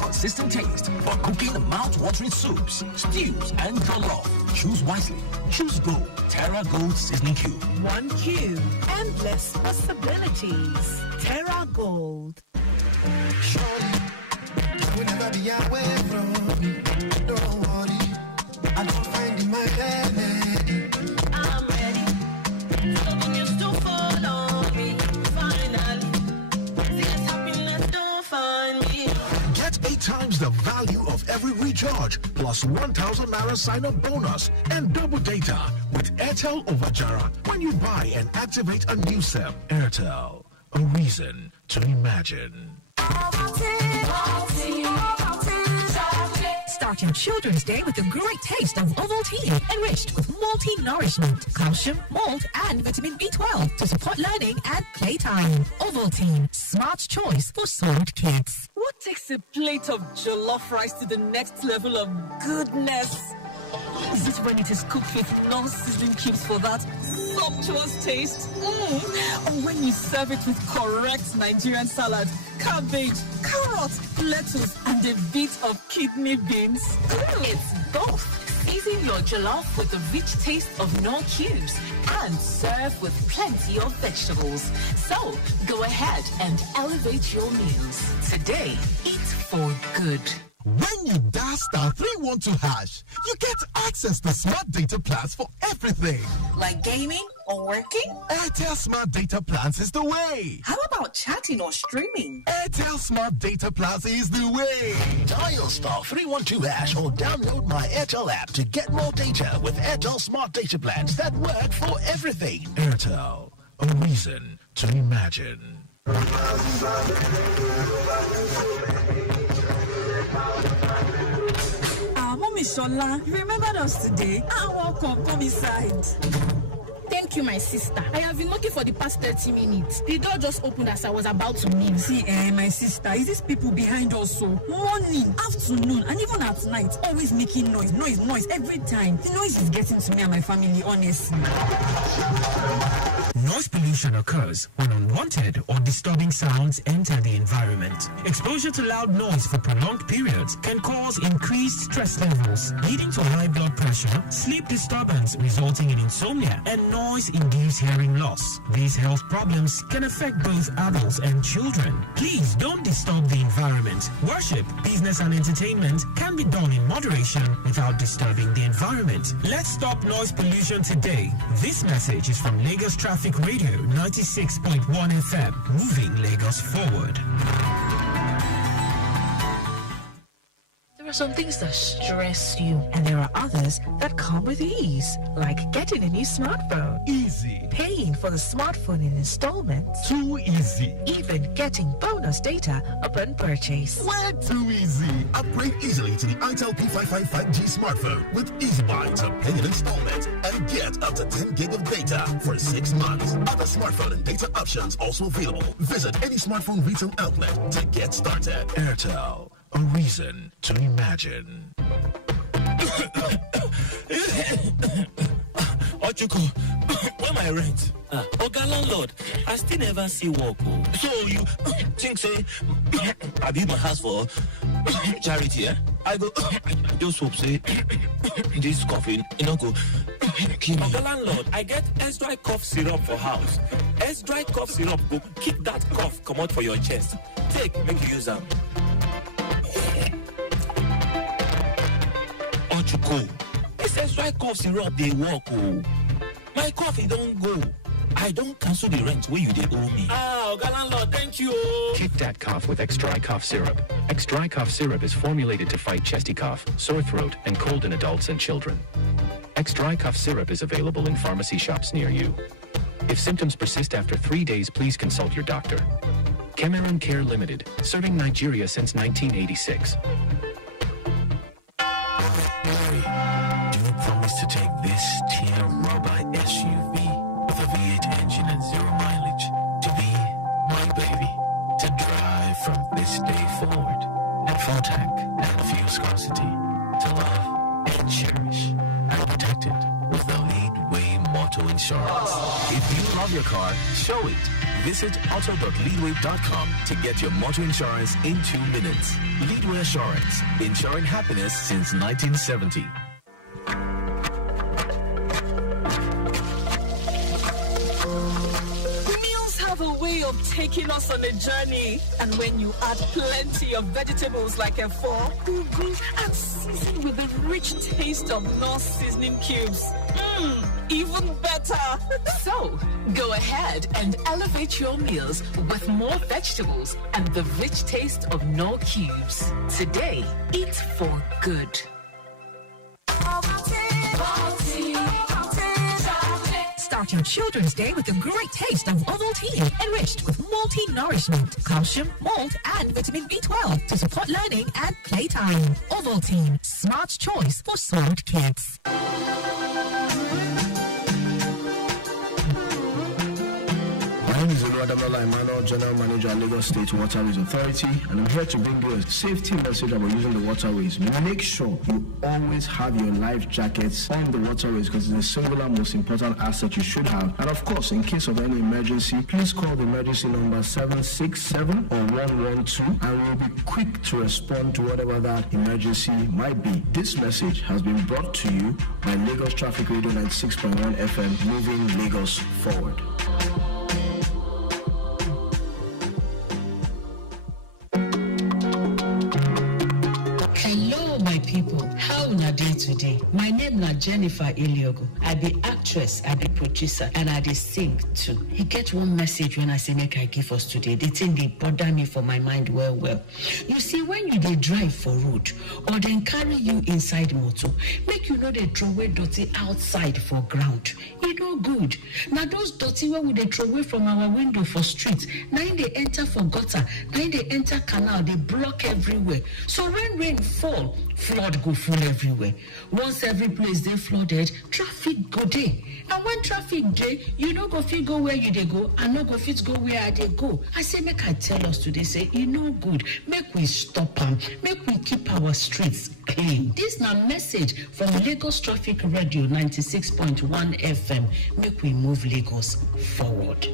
Consistent taste for cooking mouth-watering soups, stews, and jollof. Choose wisely. Choose Gold. Terra Gold Seasoning Cube. 1 cube. Endless possibilities. Terra Gold. Will never be away from me. Don't worry, I don't find in my head. I'm ready. Something used to fall on me. Finally, this happiness don't find me. Get 8 times the value of every recharge, plus 1,000 Naira sign-up bonus and double data with Airtel over Jara when you buy and activate a new SIM. Airtel, a reason to imagine. Start your Children's Day with a great taste of Ovaltine, enriched with multi-nourishment, calcium, malt, and vitamin B12 to support learning and playtime. Ovaltine, smart choice for smart kids. What takes a plate of jollof rice to the next level of goodness? Is it when it is cooked with non-seasoning cubes for that sumptuous taste? Or when you serve it with correct Nigerian salad, cabbage, carrot, lettuce, and a bit of kidney beans? It's both. Season your jollof with the rich taste of no cubes and serve with plenty of vegetables. So go ahead and elevate your meals. Today, eat for good. When you dial *312#, you get access to smart data plans for everything. Like gaming or working? Airtel Smart Data Plans is the way. How about chatting or streaming? Airtel Smart Data Plans is the way. Dial *312# or download my Airtel app to get more data with Airtel Smart Data Plans that work for everything. Airtel, a reason to imagine. Shola, you remembered us today? Welcome, come inside. Thank you, my sister. I have been looking for the past 30 minutes. The door just opened as I was about to leave. See, my sister, is these people behind us so? Morning, afternoon, and even at night, always making noise every time. The noise is getting to me and my family, honestly. Noise pollution occurs when unwanted or disturbing sounds enter the environment. Exposure to loud noise for prolonged periods can cause increased stress levels, leading to high blood pressure, sleep disturbance resulting in insomnia, and noise-induced hearing loss. These health problems can affect both adults and children. Please don't disturb the environment. Worship, business, and entertainment can be done in moderation without disturbing the environment. Let's stop noise pollution today. This message is from Lagos Traffic Radio 96.1 FM, moving Lagos forward. There are some things that stress you, and there are others that come with ease, like getting a new smartphone. Easy. Paying for the smartphone in installments. Too easy. Even getting bonus data upon purchase. Way too easy. Upgrade easily to the Itel P55 5G smartphone with Easy Buy to pay in installments and get up to 10 gig of data for 6 months. Other smartphone and data options also available. Visit any smartphone retail outlet to get started. Airtel, a reason to imagine. Ochuko, where my rent? Oga landlord, I still never see work. So you think say I build my house for charity? I go just hope say this coffin, go kill me. Oga landlord, I get S-Dry cough syrup for house. S-Dry cough syrup go keep that cough come out for your chest. Take, make you use them. Ochuko, this S-Dry cough syrup they work. My coffee don't go. I don't cancel the rent where you they owe me. Oga landlord, thank you. Kick that cough with X-Dry cough syrup. X-Dry cough syrup is formulated to fight chesty cough, sore throat, and cold in adults and children. X-Dry cough syrup is available in pharmacy shops near you. If symptoms persist after 3 days, please consult your doctor. Cameroon Care Limited, serving Nigeria since 1986. Mary, do you promise to take this tier rubber SUV with a V8 engine and 0 mileage to be my baby, to drive from this day forward, and full tank and fuel scarcity, to love and cherish and protect it with the Leadway Motor Insurance? If you love your car, show it. Visit auto.leadway.com to get your motor insurance in 2 minutes. Leadway Assurance, ensuring happiness since 1970. Meals have a way of taking us on a journey. And when you add plenty of vegetables like efo, ugu, and season with the rich taste of North seasoning cubes, even better. So, go ahead and elevate your meals with more vegetables and the rich taste of Knorr cubes. Today, eat for good. Start your children's day with the great taste of Ovaltine, enriched with multi-nourishment, calcium, malt, and vitamin B12 to support learning and playtime. Ovaltine, smart choice for smart kids. My name is Oluwadamola Emmanuel, General Manager at Lagos State Waterways Authority, and I'm here to bring you a safety message about using the waterways. Make sure you always have your life jackets on the waterways because it's the singular most important asset you should have. And of course, in case of any emergency, please call the emergency number 767 or 112, and we'll be quick to respond to whatever that emergency might be. This message has been brought to you by Lagos Traffic Radio 96.1 FM, moving Lagos forward. Hello, my people. How una dey today? My name na Jennifer Iliogo. I be actress, I be producer, and I dey sing too. He get one message when I say make I give us today. The thing dey bother me for my mind well. You see, when you dey drive for road or then carry you inside motor, make you know they throw away dirty outside for ground. E no good. Now those dirty wey we dey throw away from our window for street, na im dey enter for gutter, na im dey enter canal, dey block everywhere. So when rain fall, flood go full everywhere. Once every place dey flooded, traffic go dey. And when traffic dey, you no go fit go where you dey go, and no go fit go where I dey go. I say make I tell us today, say e no good. Make we stop am. Make we keep our streets clean. This na message from Lagos Traffic Radio 96.1 FM. Make we move Lagos forward.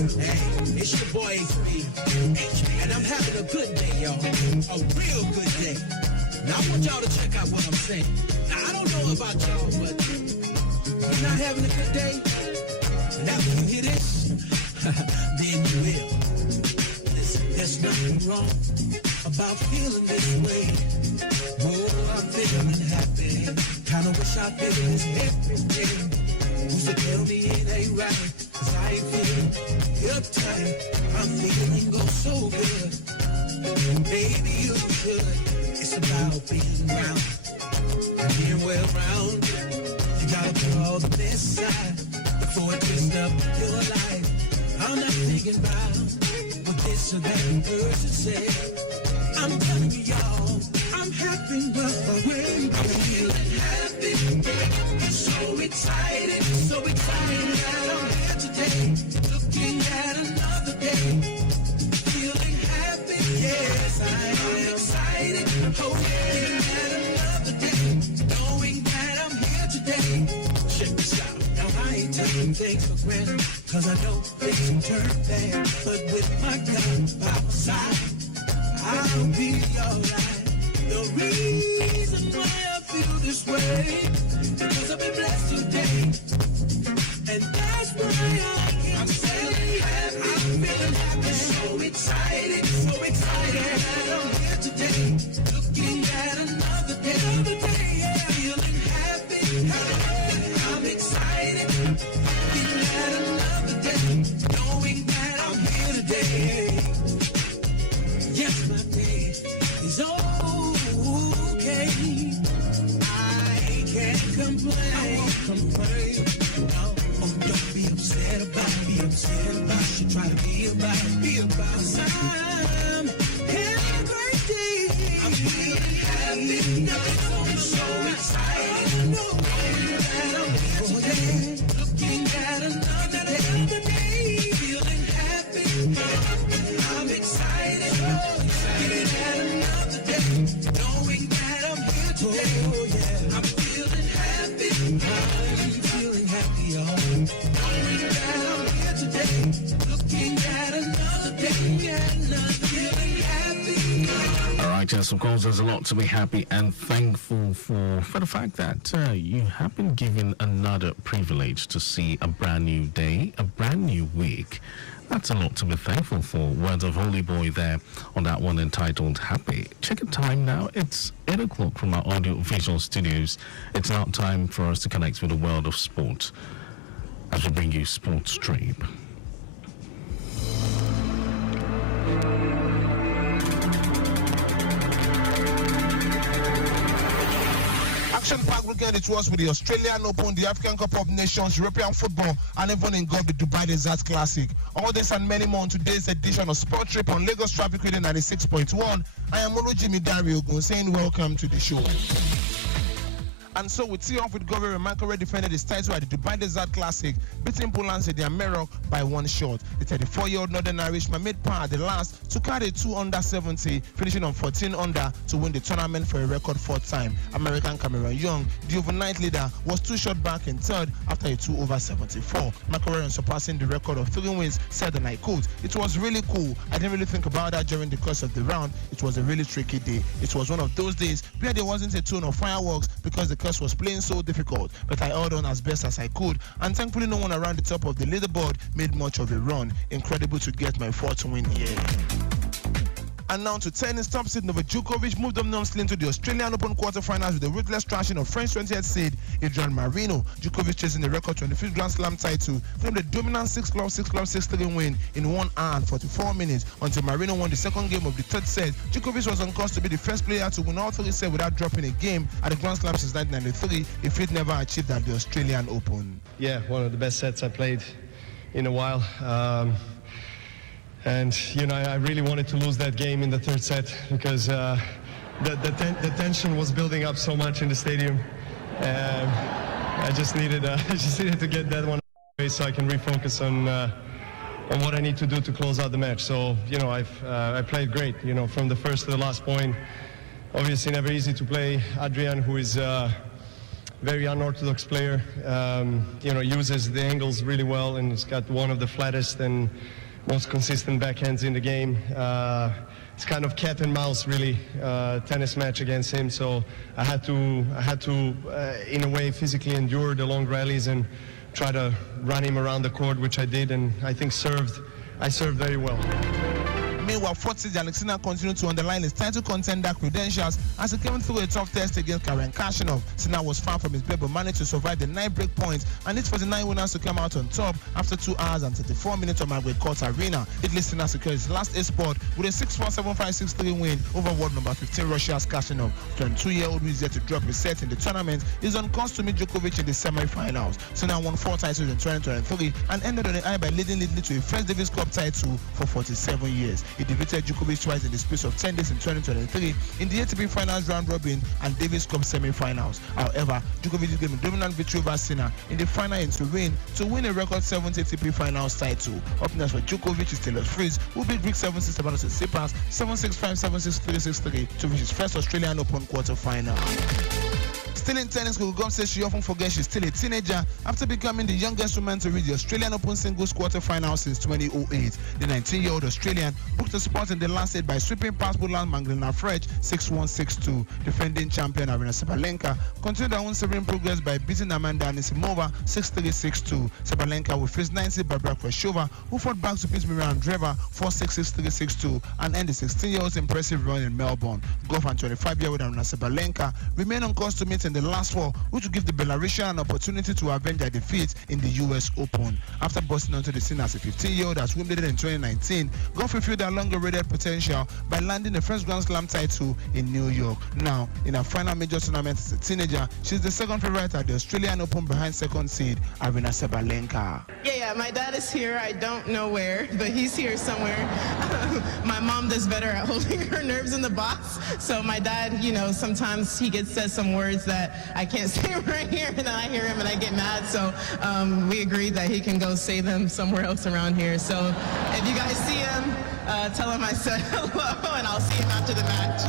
Hey, it's your boy HP, and I'm having a good day, y'all. A real good day. Now I want y'all to check out what I'm saying. Now I don't know about y'all, but you're not having a good day. And after you hear this, then you will. Listen, there's nothing wrong about feeling this way. Oh, I'm feeling happy. Kinda wish I feel this every day. Who's to tell me it ain't right? 'Cause I ain't feeling uptight. I'm feeling oh so good. Baby, you should. It's about being round and being well round. You gotta put all the mess aside before it twists up your life. I'm not thinking about what this or that person said. I'm telling you, y'all, I'm happy my way. I'm feeling happy, so excited that I'm here today, looking at another day. Feeling happy, yes, I am excited, hoping at another day, knowing that I'm here today. Check this out, now I ain't taking things for granted, 'cause I know things can turn bad, but with my God by my side, I'll be alright. The reason why I feel this way, because I've been blessed today, and that's why I'm feeling happy. I'm feeling happy, so excited that I'm here today, looking at another day, yeah. Feeling happy, I'm excited, looking at another day, knowing that I'm here today. Yes, my day is okay. I can't complain. I won't complain. No, oh, don't be upset about it. Be upset about it. You try to be about it. 'Cause I'm having a great day. I'm feeling happy. I'm so excited. Knowing that I'm here today, looking at another day. Feeling happy. I'm excited. Looking at another day, knowing that I'm here today. Oh, yeah. I'm feeling happy. I'm feeling happy, y'all. Knowing that I'm here today, looking at another day, and I'm feeling happy. All right, yes, of course, there's a lot to be happy and thankful for the fact that you have been given another privilege to see a brand new day, a brand new week. That's a lot to be thankful for. Words of Holy Boy there on that one entitled Happy. Check the time now. It's 8 o'clock from our audio visual studios. It's now time for us to connect with the world of sport as we bring you Sports Stream. Action-packed weekend it was with the Australian Open, the African Cup of Nations, European football, and even in God the Dubai Desert Classic. All this and many more on today's edition of Sport Trip on Lagos Traffic Radio 96.1. I am Olu Jimmy Dario saying welcome to the show. And so we tee off with Governor Mankore defended his title at the Dubai Desert Classic, beating Poland Sedi Amerok by one shot. The 34-year-old Northern Irishman made par at the last to carry 2 under 70, finishing on 14 under to win the tournament for a record 4th time. American Cameron Young, the overnight leader, was 2 shots back in 3rd after a 2 over 74. Mankore, surpassing the record of 3 wins, said, and I quote, "It was really cool. I didn't really think about that during the course of the round. It was a really tricky day. It was one of those days where there wasn't a tone of fireworks because the course was playing so difficult, but I held on as best as I could, and thankfully no one around the top of the leaderboard made much of a run. Incredible to get my 4th win here." And now to tennis, top seed Novak Djokovic moved up numbsly into the Australian Open quarterfinals with a ruthless thrashing of French 20th seed Adrian Marino. Djokovic chasing the record 25th Grand Slam title from the dominant 6-club 6-3 win in 1 hour and 44 minutes until Marino won the second game of the third set. Djokovic was on course to be the first player to win all 3 sets without dropping a game at the Grand Slam since 1993, a feat never achieved at the Australian Open. Yeah, one of the best sets I played in a while. And, you know, I really wanted to lose that game in the third set because the tension was building up so much in the stadium. I just needed to get that one away so I can refocus on what I need to do to close out the match. So, you know, I played great, you know, from the first to the last point. Obviously never easy to play Adrian, who is very unorthodox player, you know, uses the angles really well and he's got one of the flattest and most consistent backhands in the game. It's kind of cat and mouse really tennis match against him, so I had to in a way physically endure the long rallies and try to run him around the court, which I did, and I think I served very well. Meanwhile, 40 Alexander continued to underline his title contender credentials as he came through a tough test against Karen Khachanov. Sinner was far from his bed but managed to survive the 9 break points and hit for the 9 winners to come out on top after 2 hours and 34 minutes on Margaret Court Arena. Italy Sinner secured his last 8 spot with a 6-4, 7-5, 6-3 win over world number 15 Russia's Khachanov. 22-year-old who is yet to drop a set in the tournament is on course to meet Djokovic in the semi-finals. Sinner won 4 titles in 2023 and ended on the eye by leading Italy to a first Davis Cup title for 47 years. He defeated Djokovic twice in the space of 10 days in 2023 in the ATP Finals round robin and Davis Cup semi-finals. However, Djokovic gave a dominant victory over Sinner in the final in Turin to win a record 7th ATP Finals title. Up next for Djokovic is Taylor Fritz, who beat Greek 7-6 Stefanos Tsitsipas 7-6, 5-7, 6-3, 6-3 to reach his first Australian Open quarter-final. Still in tennis, Gugum says she often forgets she's still a teenager after becoming the youngest woman to reach the Australian Open singles quarter-final since 2008. The 19-year-old Australian booked a spot in the last 8 by sweeping past Poland's Magdalena Frech 6-1, 6-2. Defending champion Aryna Sabalenka continued her own serene progress by beating Amanda Anisimova 6-3, 6-2. Sabalenka will face 9-seed Barbara Kreshova, who fought back to beat Miriam Dreva 4-6, 6-3, 6-2, and end the 16-year-old's impressive run in Melbourne. Golf and 25-year-old Aryna Sabalenka remain on course to meet in the last 4, which will give the Belarusian an opportunity to avenge their defeat in the US Open. After busting onto the scene as a 15-year-old at Wimbledon in 2019, Golf revealed their long-awaited potential by landing the first Grand Slam title in New York. Now, in her final major tournament as a teenager, she's the second favorite at the Australian Open behind second seed Aryna Sabalenka. Yeah, my dad is here. I don't know where, but he's here somewhere. My mom does better at holding her nerves in the box. So my dad, you know, sometimes he says some words that I can't say right here, and then I hear him and I get mad. So we agreed that he can go say them somewhere else around here. So if you guys see him, tell him I said hello, and I'll see him after the match.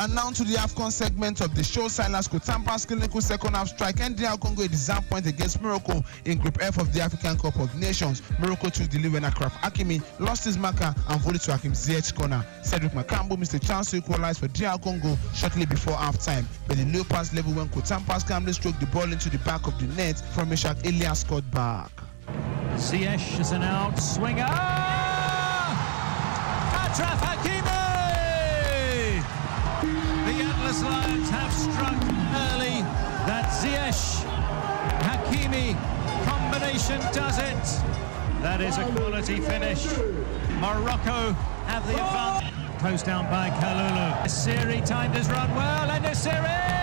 And now to the AFCON segment of the show. Silas Kotampa's clinical second half strike and DR Congo a deserved point against Morocco in Group F of the African Cup of Nations. Morocco took the lead when Akraf Hakimi lost his marker and volleyed to Hakim Ziyech's corner. Cedric Makambo missed a chance to equalize for DR Congo shortly before halftime, but the Leopards level when Kotampa's calmly stroked the ball into the back of the net from Ishak Elias scored back. Ziyech is an out swinger. Akraf Hakimi! The Atlas Lions have struck early. That Ziyech Hakimi combination does it. That is a quality finish. Morocco have the advantage. Close down by Kalulu. Nesiri timed his run well, and Nesiri!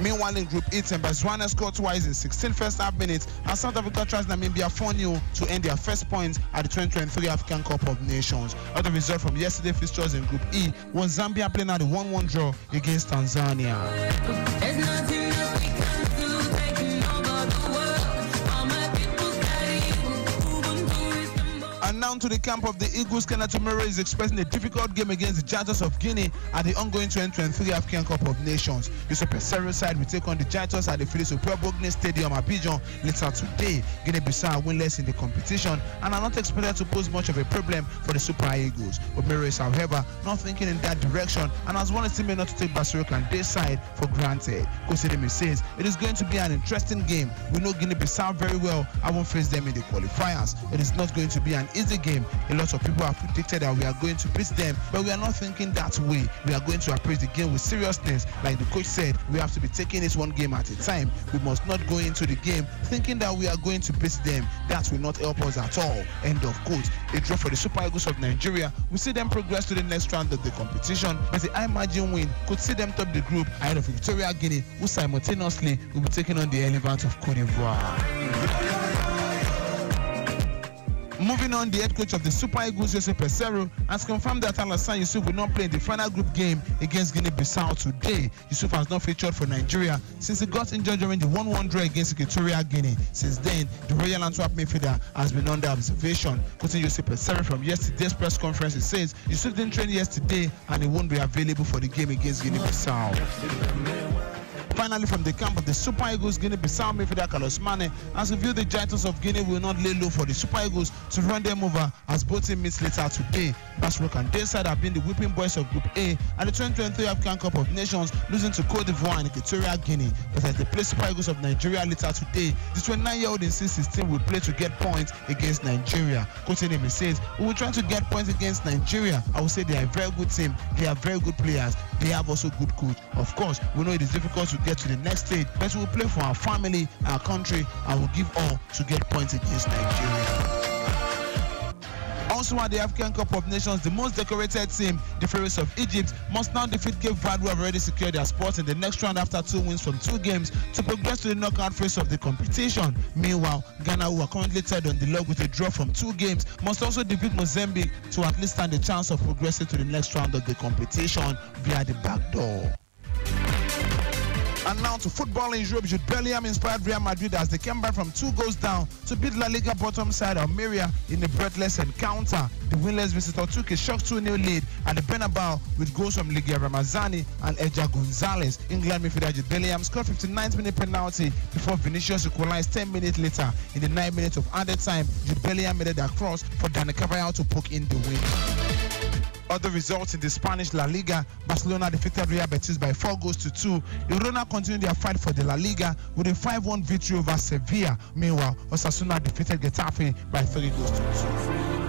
Meanwhile, in Group E, Botswana scored twice in 16 first-half minutes, and South Africa tries Namibia 4-0 to end their first points at the 2023 African Cup of Nations. Other result from yesterday's fixtures in Group E was Zambia playing at a 1-1 draw against Tanzania. And now down to the camp of the Eagles. Kenneth Tomero is expecting a difficult game against the Giants of Guinea at the ongoing 2023 African Cup of Nations. Yusuf Pesero side will take on the Giants at the Philippe Bogne Stadium, Abidjan, later today. Guinea-Bissau are winless in the competition and are not expected to pose much of a problem for the Super Eagles. Tomero is, however, not thinking in that direction and has warned his teammate not to take Basiro Kande's side for granted. Coach Edemi says it is going to be an interesting game. We know Guinea-Bissau very well. I won't face them in the qualifiers. It is not going to be an easy game. A lot of people have predicted that we are going to beat them, but we are not thinking that way. We are going to approach the game with seriousness. Like the coach said, we have to be taking it one game at a time. We must not go into the game thinking that we are going to beat them. That will not help us at all. End of quote. A draw for the Super Eagles of Nigeria. We see them progress to the next round of the competition, but the high margin win could see them top the group ahead of Victoria Guinea, who simultaneously will be taking on the Elephant of Cote d'Ivoire. Moving on, the head coach of the Super Eagles, Yusuf Pesero, has confirmed that Alassane Yusuf will not play in the final group game against Guinea-Bissau today. Yusuf has not featured for Nigeria since he got injured during the 1-1 draw against Equatorial Guinea. Since then, the Royal Antwerp midfielder has been under observation. Quoting Yusuf Pesero from yesterday's press conference, he says Yusuf didn't train yesterday and he won't be available for the game against Guinea-Bissau. Finally, from the camp of the Super Eagles, Guinea-Bissau midfielder Carlos Mane has revealed the Giants of Guinea will not lay low for the Super Eagles to run them over as both teams meet later today. Basiro Kande's side have been the whipping boys of Group A at the 2023 African Cup of Nations, losing to Cote d'Ivoire and Equatorial Guinea. But as they play Super Eagles of Nigeria later today, the 29-year-old insists his team will play to get points against Nigeria. Coach Enemi says, we will try to get points against Nigeria. I will say they are a very good team. They are very good players. They have also good coach. Of course, we know it is difficult to get to the next stage, but we will play for our family, our country, and we'll give all to get points against Nigeria. Also at the African Cup of Nations, the most decorated team, the Pharaohs of Egypt, must now defeat Cape Verde, who have already secured their spot in the next round after 2 wins from 2 games to progress to the knockout phase of the competition. Meanwhile, Ghana, who are currently third on the log with a draw from 2 games, must also defeat Mozambique to at least stand a chance of progressing to the next round of the competition via the back door. And now to football in Europe, Jude Bellingham inspired Real Madrid as they came back from 2 goals down to beat La Liga bottom side Almeria in a breathless encounter. The winless visitor took a shock 2-0 lead at the Bernabeu with goals from Ligia Ramazani and Edgar Gonzalez. England midfielder Jude Bellingham scored 59th minute penalty before Vinicius equalized 10 minutes later. In the 9 minutes of added time, Jude Bellingham made a cross for Dani Carvajal to poke in the win. Other results in the Spanish La Liga: Barcelona defeated Real Betis by 4-2. Girona continued their fight for the La Liga with a 5-1 victory over Sevilla. Meanwhile, Osasuna defeated Getafe by 3-2.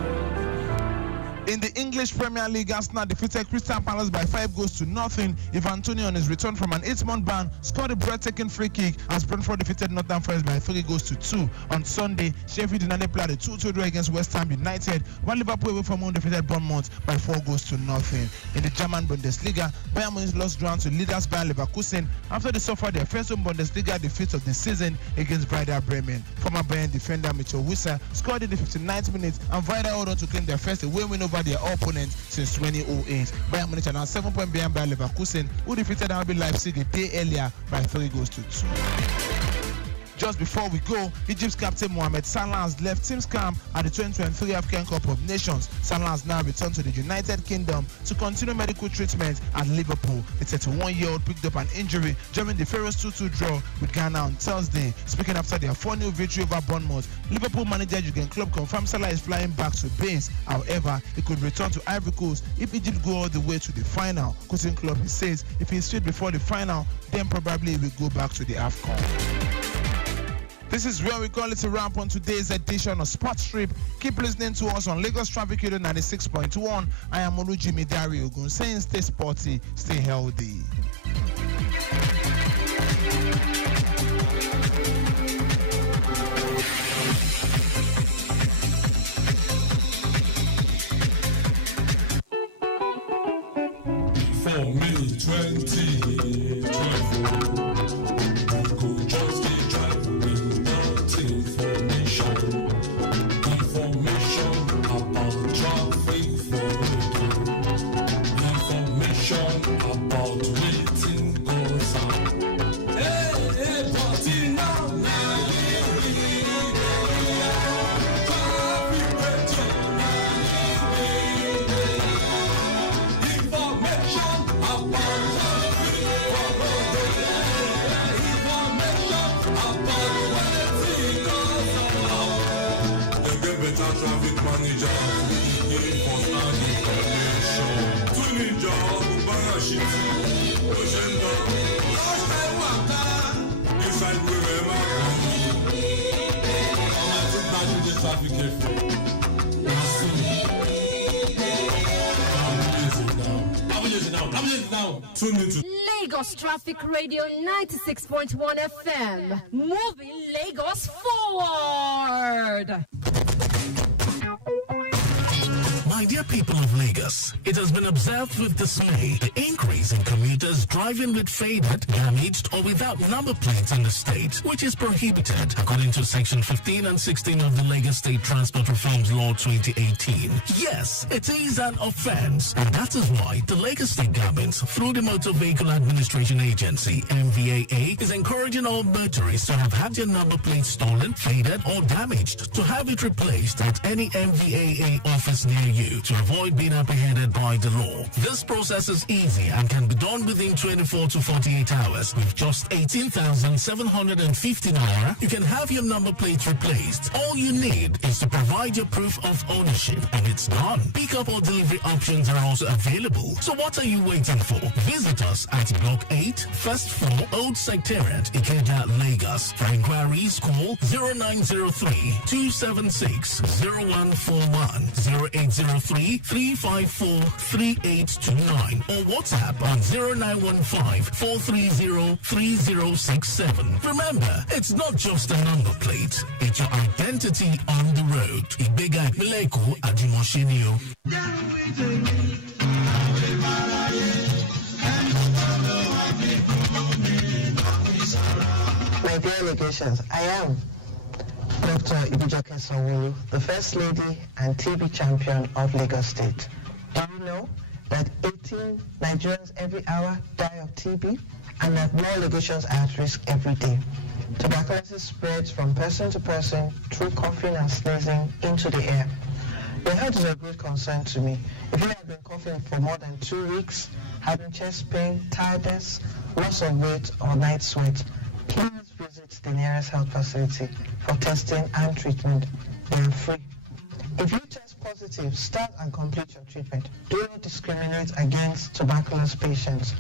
In the English Premier League, Arsenal defeated Crystal Palace by 5-0. Ivan Toney, on his return from an 8-month ban, scored a breathtaking free kick as Brentford defeated Nottingham Forest by 3-2. On Sunday, Sheffield United played a 2-2 draw against West Ham United, while Liverpool away from home defeated Bournemouth by 4-0. In the German Bundesliga, Bayern Munich lost ground to leaders Bayer Leverkusen after they suffered their first home Bundesliga defeat of the season against Werder Bremen. Former Bayern defender Mitchell Wieser scored in the 59th minute, and Werder held on to claim their first away win over their opponent since 2008. Bayern Munich are now 7 points behind Bayer Leverkusen, who defeated RB Leipzig a day earlier by 3-2. Just before we go, Egypt's captain Mohamed Salah has left team's camp at the 2023 African Cup of Nations. Salah has now returned to the United Kingdom to continue medical treatment at Liverpool. The 31-year-old picked up an injury during the Pharaohs 2-2 draw with Ghana on Thursday. Speaking after their 4-0 victory over Bournemouth, Liverpool manager Jurgen Klopp confirmed Salah is flying back to base. However, he could return to Ivory Coast if Egypt go all the way to the final. Coaching Klopp, he says, if he's fit before the final, then probably he will go back to the AFCON. This is where we call it a wrap on today's edition of Sports Strip. Keep listening to us on Lagos Traffic Radio 96.1. I am Olujimi Dari Ogun saying stay sporty, stay healthy. For me, 2024. Lagos Traffic Radio 96.1 FM. Moving Lagos forward. My dear people of Lagos, it has been observed with dismay the increase in commuters driving with faded, damaged, or without number plates in the state, which is prohibited according to Section 15 and 16 of the Lagos State Transport Reforms Law 2018. Yes, it is an offense, and that is why the Lagos State Government, through the Motor Vehicle Administration Agency, MVAA, is encouraging all motorists to have had their number plates stolen, faded, or damaged to have it replaced at any MVAA office near you to avoid being apprehended by the law. This process is easy and can be done within 24 to 48 hours. With just 18,750 naira, you can have your number plate replaced. All you need is to provide your proof of ownership, and it's done. Pickup or delivery options are also available. So what are you waiting for? Visit us at Block 8, First Floor, Old Secretariat, Ikeja, Lagos. For inquiries, call 0903-276-0141, 0803-354-3829, or WhatsApp on 0915-430-3067. Remember, it's not just a number plate, it's your identity on the road. Ibega Mileko Adimoshinio. My dear Lagosians, I am Dr. Ibijoke Sanwo-Olu, the First Lady and TB champion of Lagos State. Do you know that 18 Nigerians every hour die of TB, and that more Lagosians are at risk every day? Tuberculosis spreads from person to person through coughing and sneezing into the air. Your health is a great concern to me. If you have been coughing for more than 2 weeks, having chest pain, tiredness, loss of weight, or night sweat, please visit the nearest health facility for testing and treatment. They are free. If you test positive, start and complete your treatment. Do not discriminate against tuberculosis patients.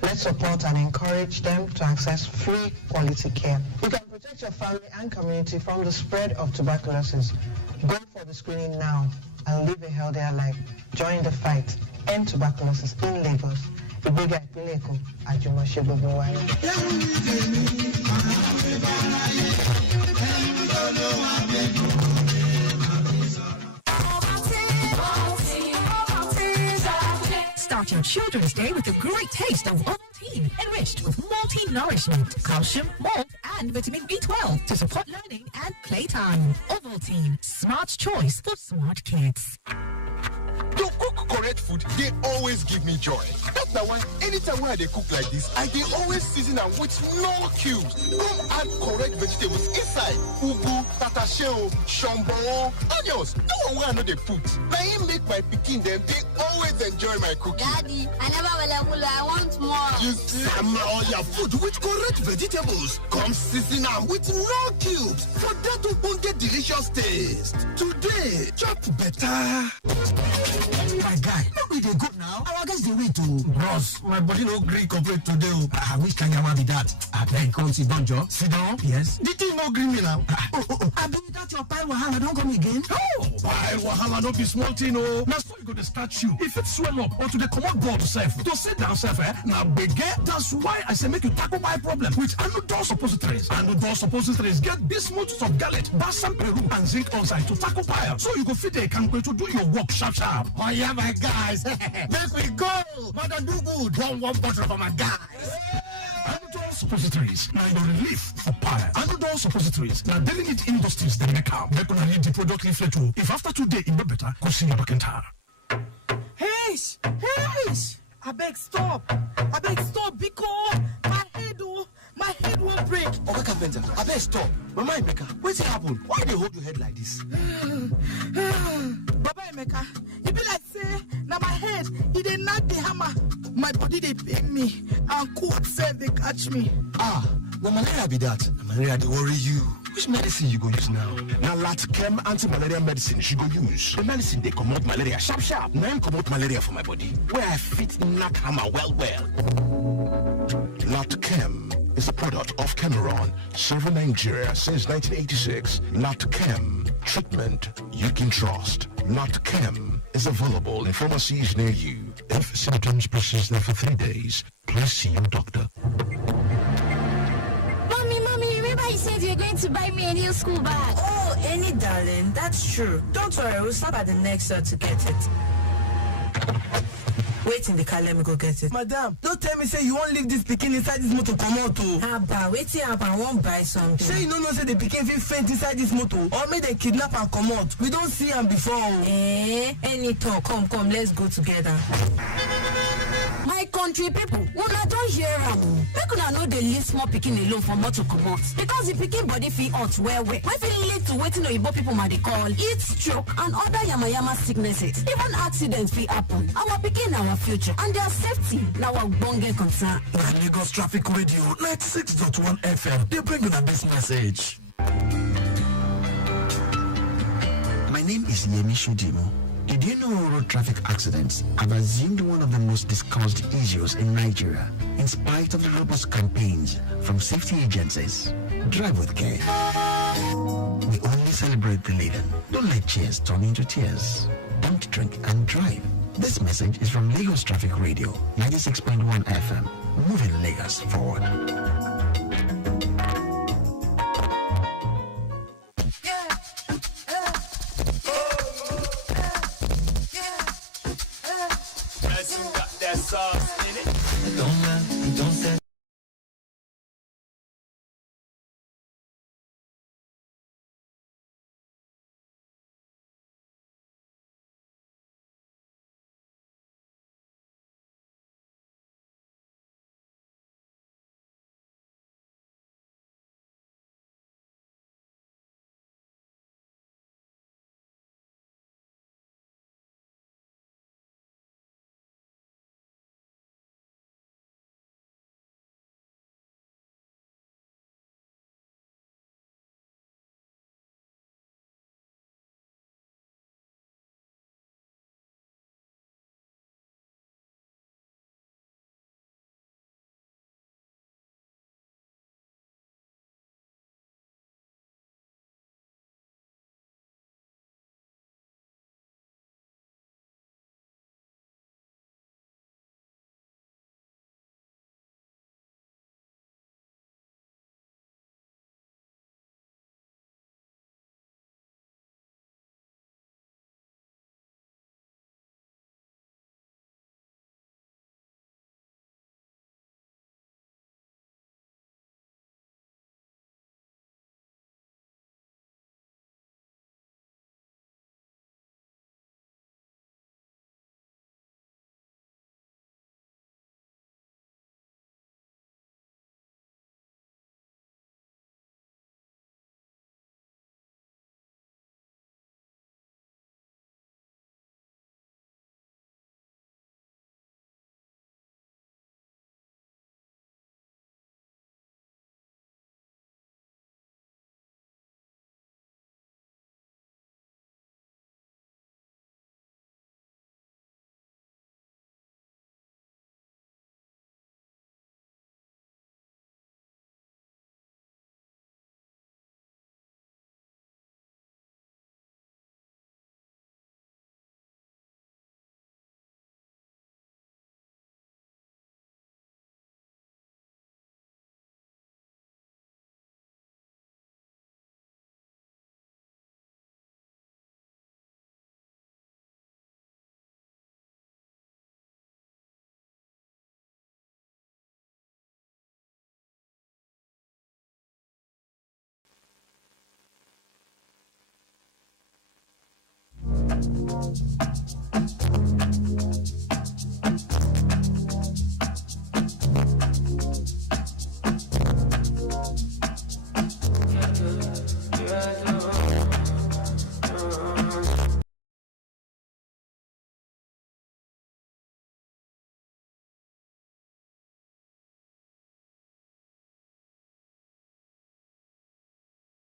Let's support and encourage them to access free quality care. You can protect your family and community from the spread of tuberculosis. Go for the screening now and live a healthier life. Join the fight. End tuberculosis in Lagos. Ibega Ipileko, Ajumoshe Bobowayo. Start your Children's Day with a great taste of Ovaltine, enriched with multi-nourishment, calcium, malt, and vitamin B12 to support learning and playtime. Ovaltine, smart choice for smart kids. To cook correct food, they always give me joy. That's the one. Anytime when they cook like this, I they always season them with no cubes. Come add correct vegetables inside. Ugu, tatasheo, shombo, onions. No one I know they put. Now you make my pikin them. They always enjoy my cooking. Daddy, I never will. I want more. You see, all your food with correct vegetables. Come season them with no cubes for that to get delicious taste. Today, chop better. My guy, look we dey go now. Our guys dey wait too. Bros, my body no gree complete today. I wish Kanyama be that. I beg come sit down, Joe. Sit down? Yes. The thing no gree me now. I be that your pile wahala don't come again. Oh, pile wahala no be small thing, oh. Now so you go to start you. If it swell up or to the commode board self, to sit down self, now begin. That's why I say make you tackle my problem with Anudol suppositories. Anudol suppositories get bismuth of gallet, balsam peru, and zinc oxide to tackle pile. So you go fit a canquet to do your work sharp. Oh yeah, my guys. Make we go. Mother do good. One bottle for my guys. Anudol suppositories. Now your relief for pile. Anudol suppositories. Now Delegate Industries they make up. They gonna need the product leaflet too. If after 2 days it no better, go see your doctor. Hey! I beg stop, because my head won't break. Oga Carpenter, I beg stop. Mama Emeka, what's happened? Why do you hold your head like this? Baba Emeka, it be like say, now my head, it dey knock the hammer. My body they pain me, and cold self they catch me. Ah, the malaria be that. The malaria they worry you. Which medicine you go use now? Now Latchem anti-malaria medicine she go use. The medicine they comot malaria sharp. Now comot malaria for my body. Where I fit knock hammer well. Latchem is a product of Cameron, serving Nigeria since 1986. Latchem, treatment you can trust. Latchem is available in pharmacies near you. If symptoms persist for 3 days, Please see your doctor. Mommy, remember you said you were going to buy me a new school bag? Oh, Annie, darling, that's true. Don't worry, we'll stop at the next store to get it. Wait in the car, let me go get it. Madam, don't tell me say you won't leave this pikin inside this motor come out too. Abba, waiting up, I won't buy something. Say you don't know say the pikin fit faint inside this motor or may they kidnap and come out. We don't see him before. Any talk, come, let's go together. My country people, una don't hear am. Make una know they leave small pikin alone for motor comot because the pikin body fit hot well. Wey fit lead to wetin oyibo people might dey call heat stroke and other yamayama sicknesses. Even accidents fit happen. Our pikin na our future and their safety na our ogbonge concern. Na Lagos Traffic Radio 96.1 FM they bring you this message. My name is Yemi Shujimo. Did you know road traffic accidents have assumed one of the most discussed issues in Nigeria, in spite of the robust campaigns from safety agencies? Drive with care. We only celebrate the living. Don't let cheers turn into tears. Don't drink and drive. This message is from Lagos Traffic Radio, 96.1 FM, moving Lagos forward.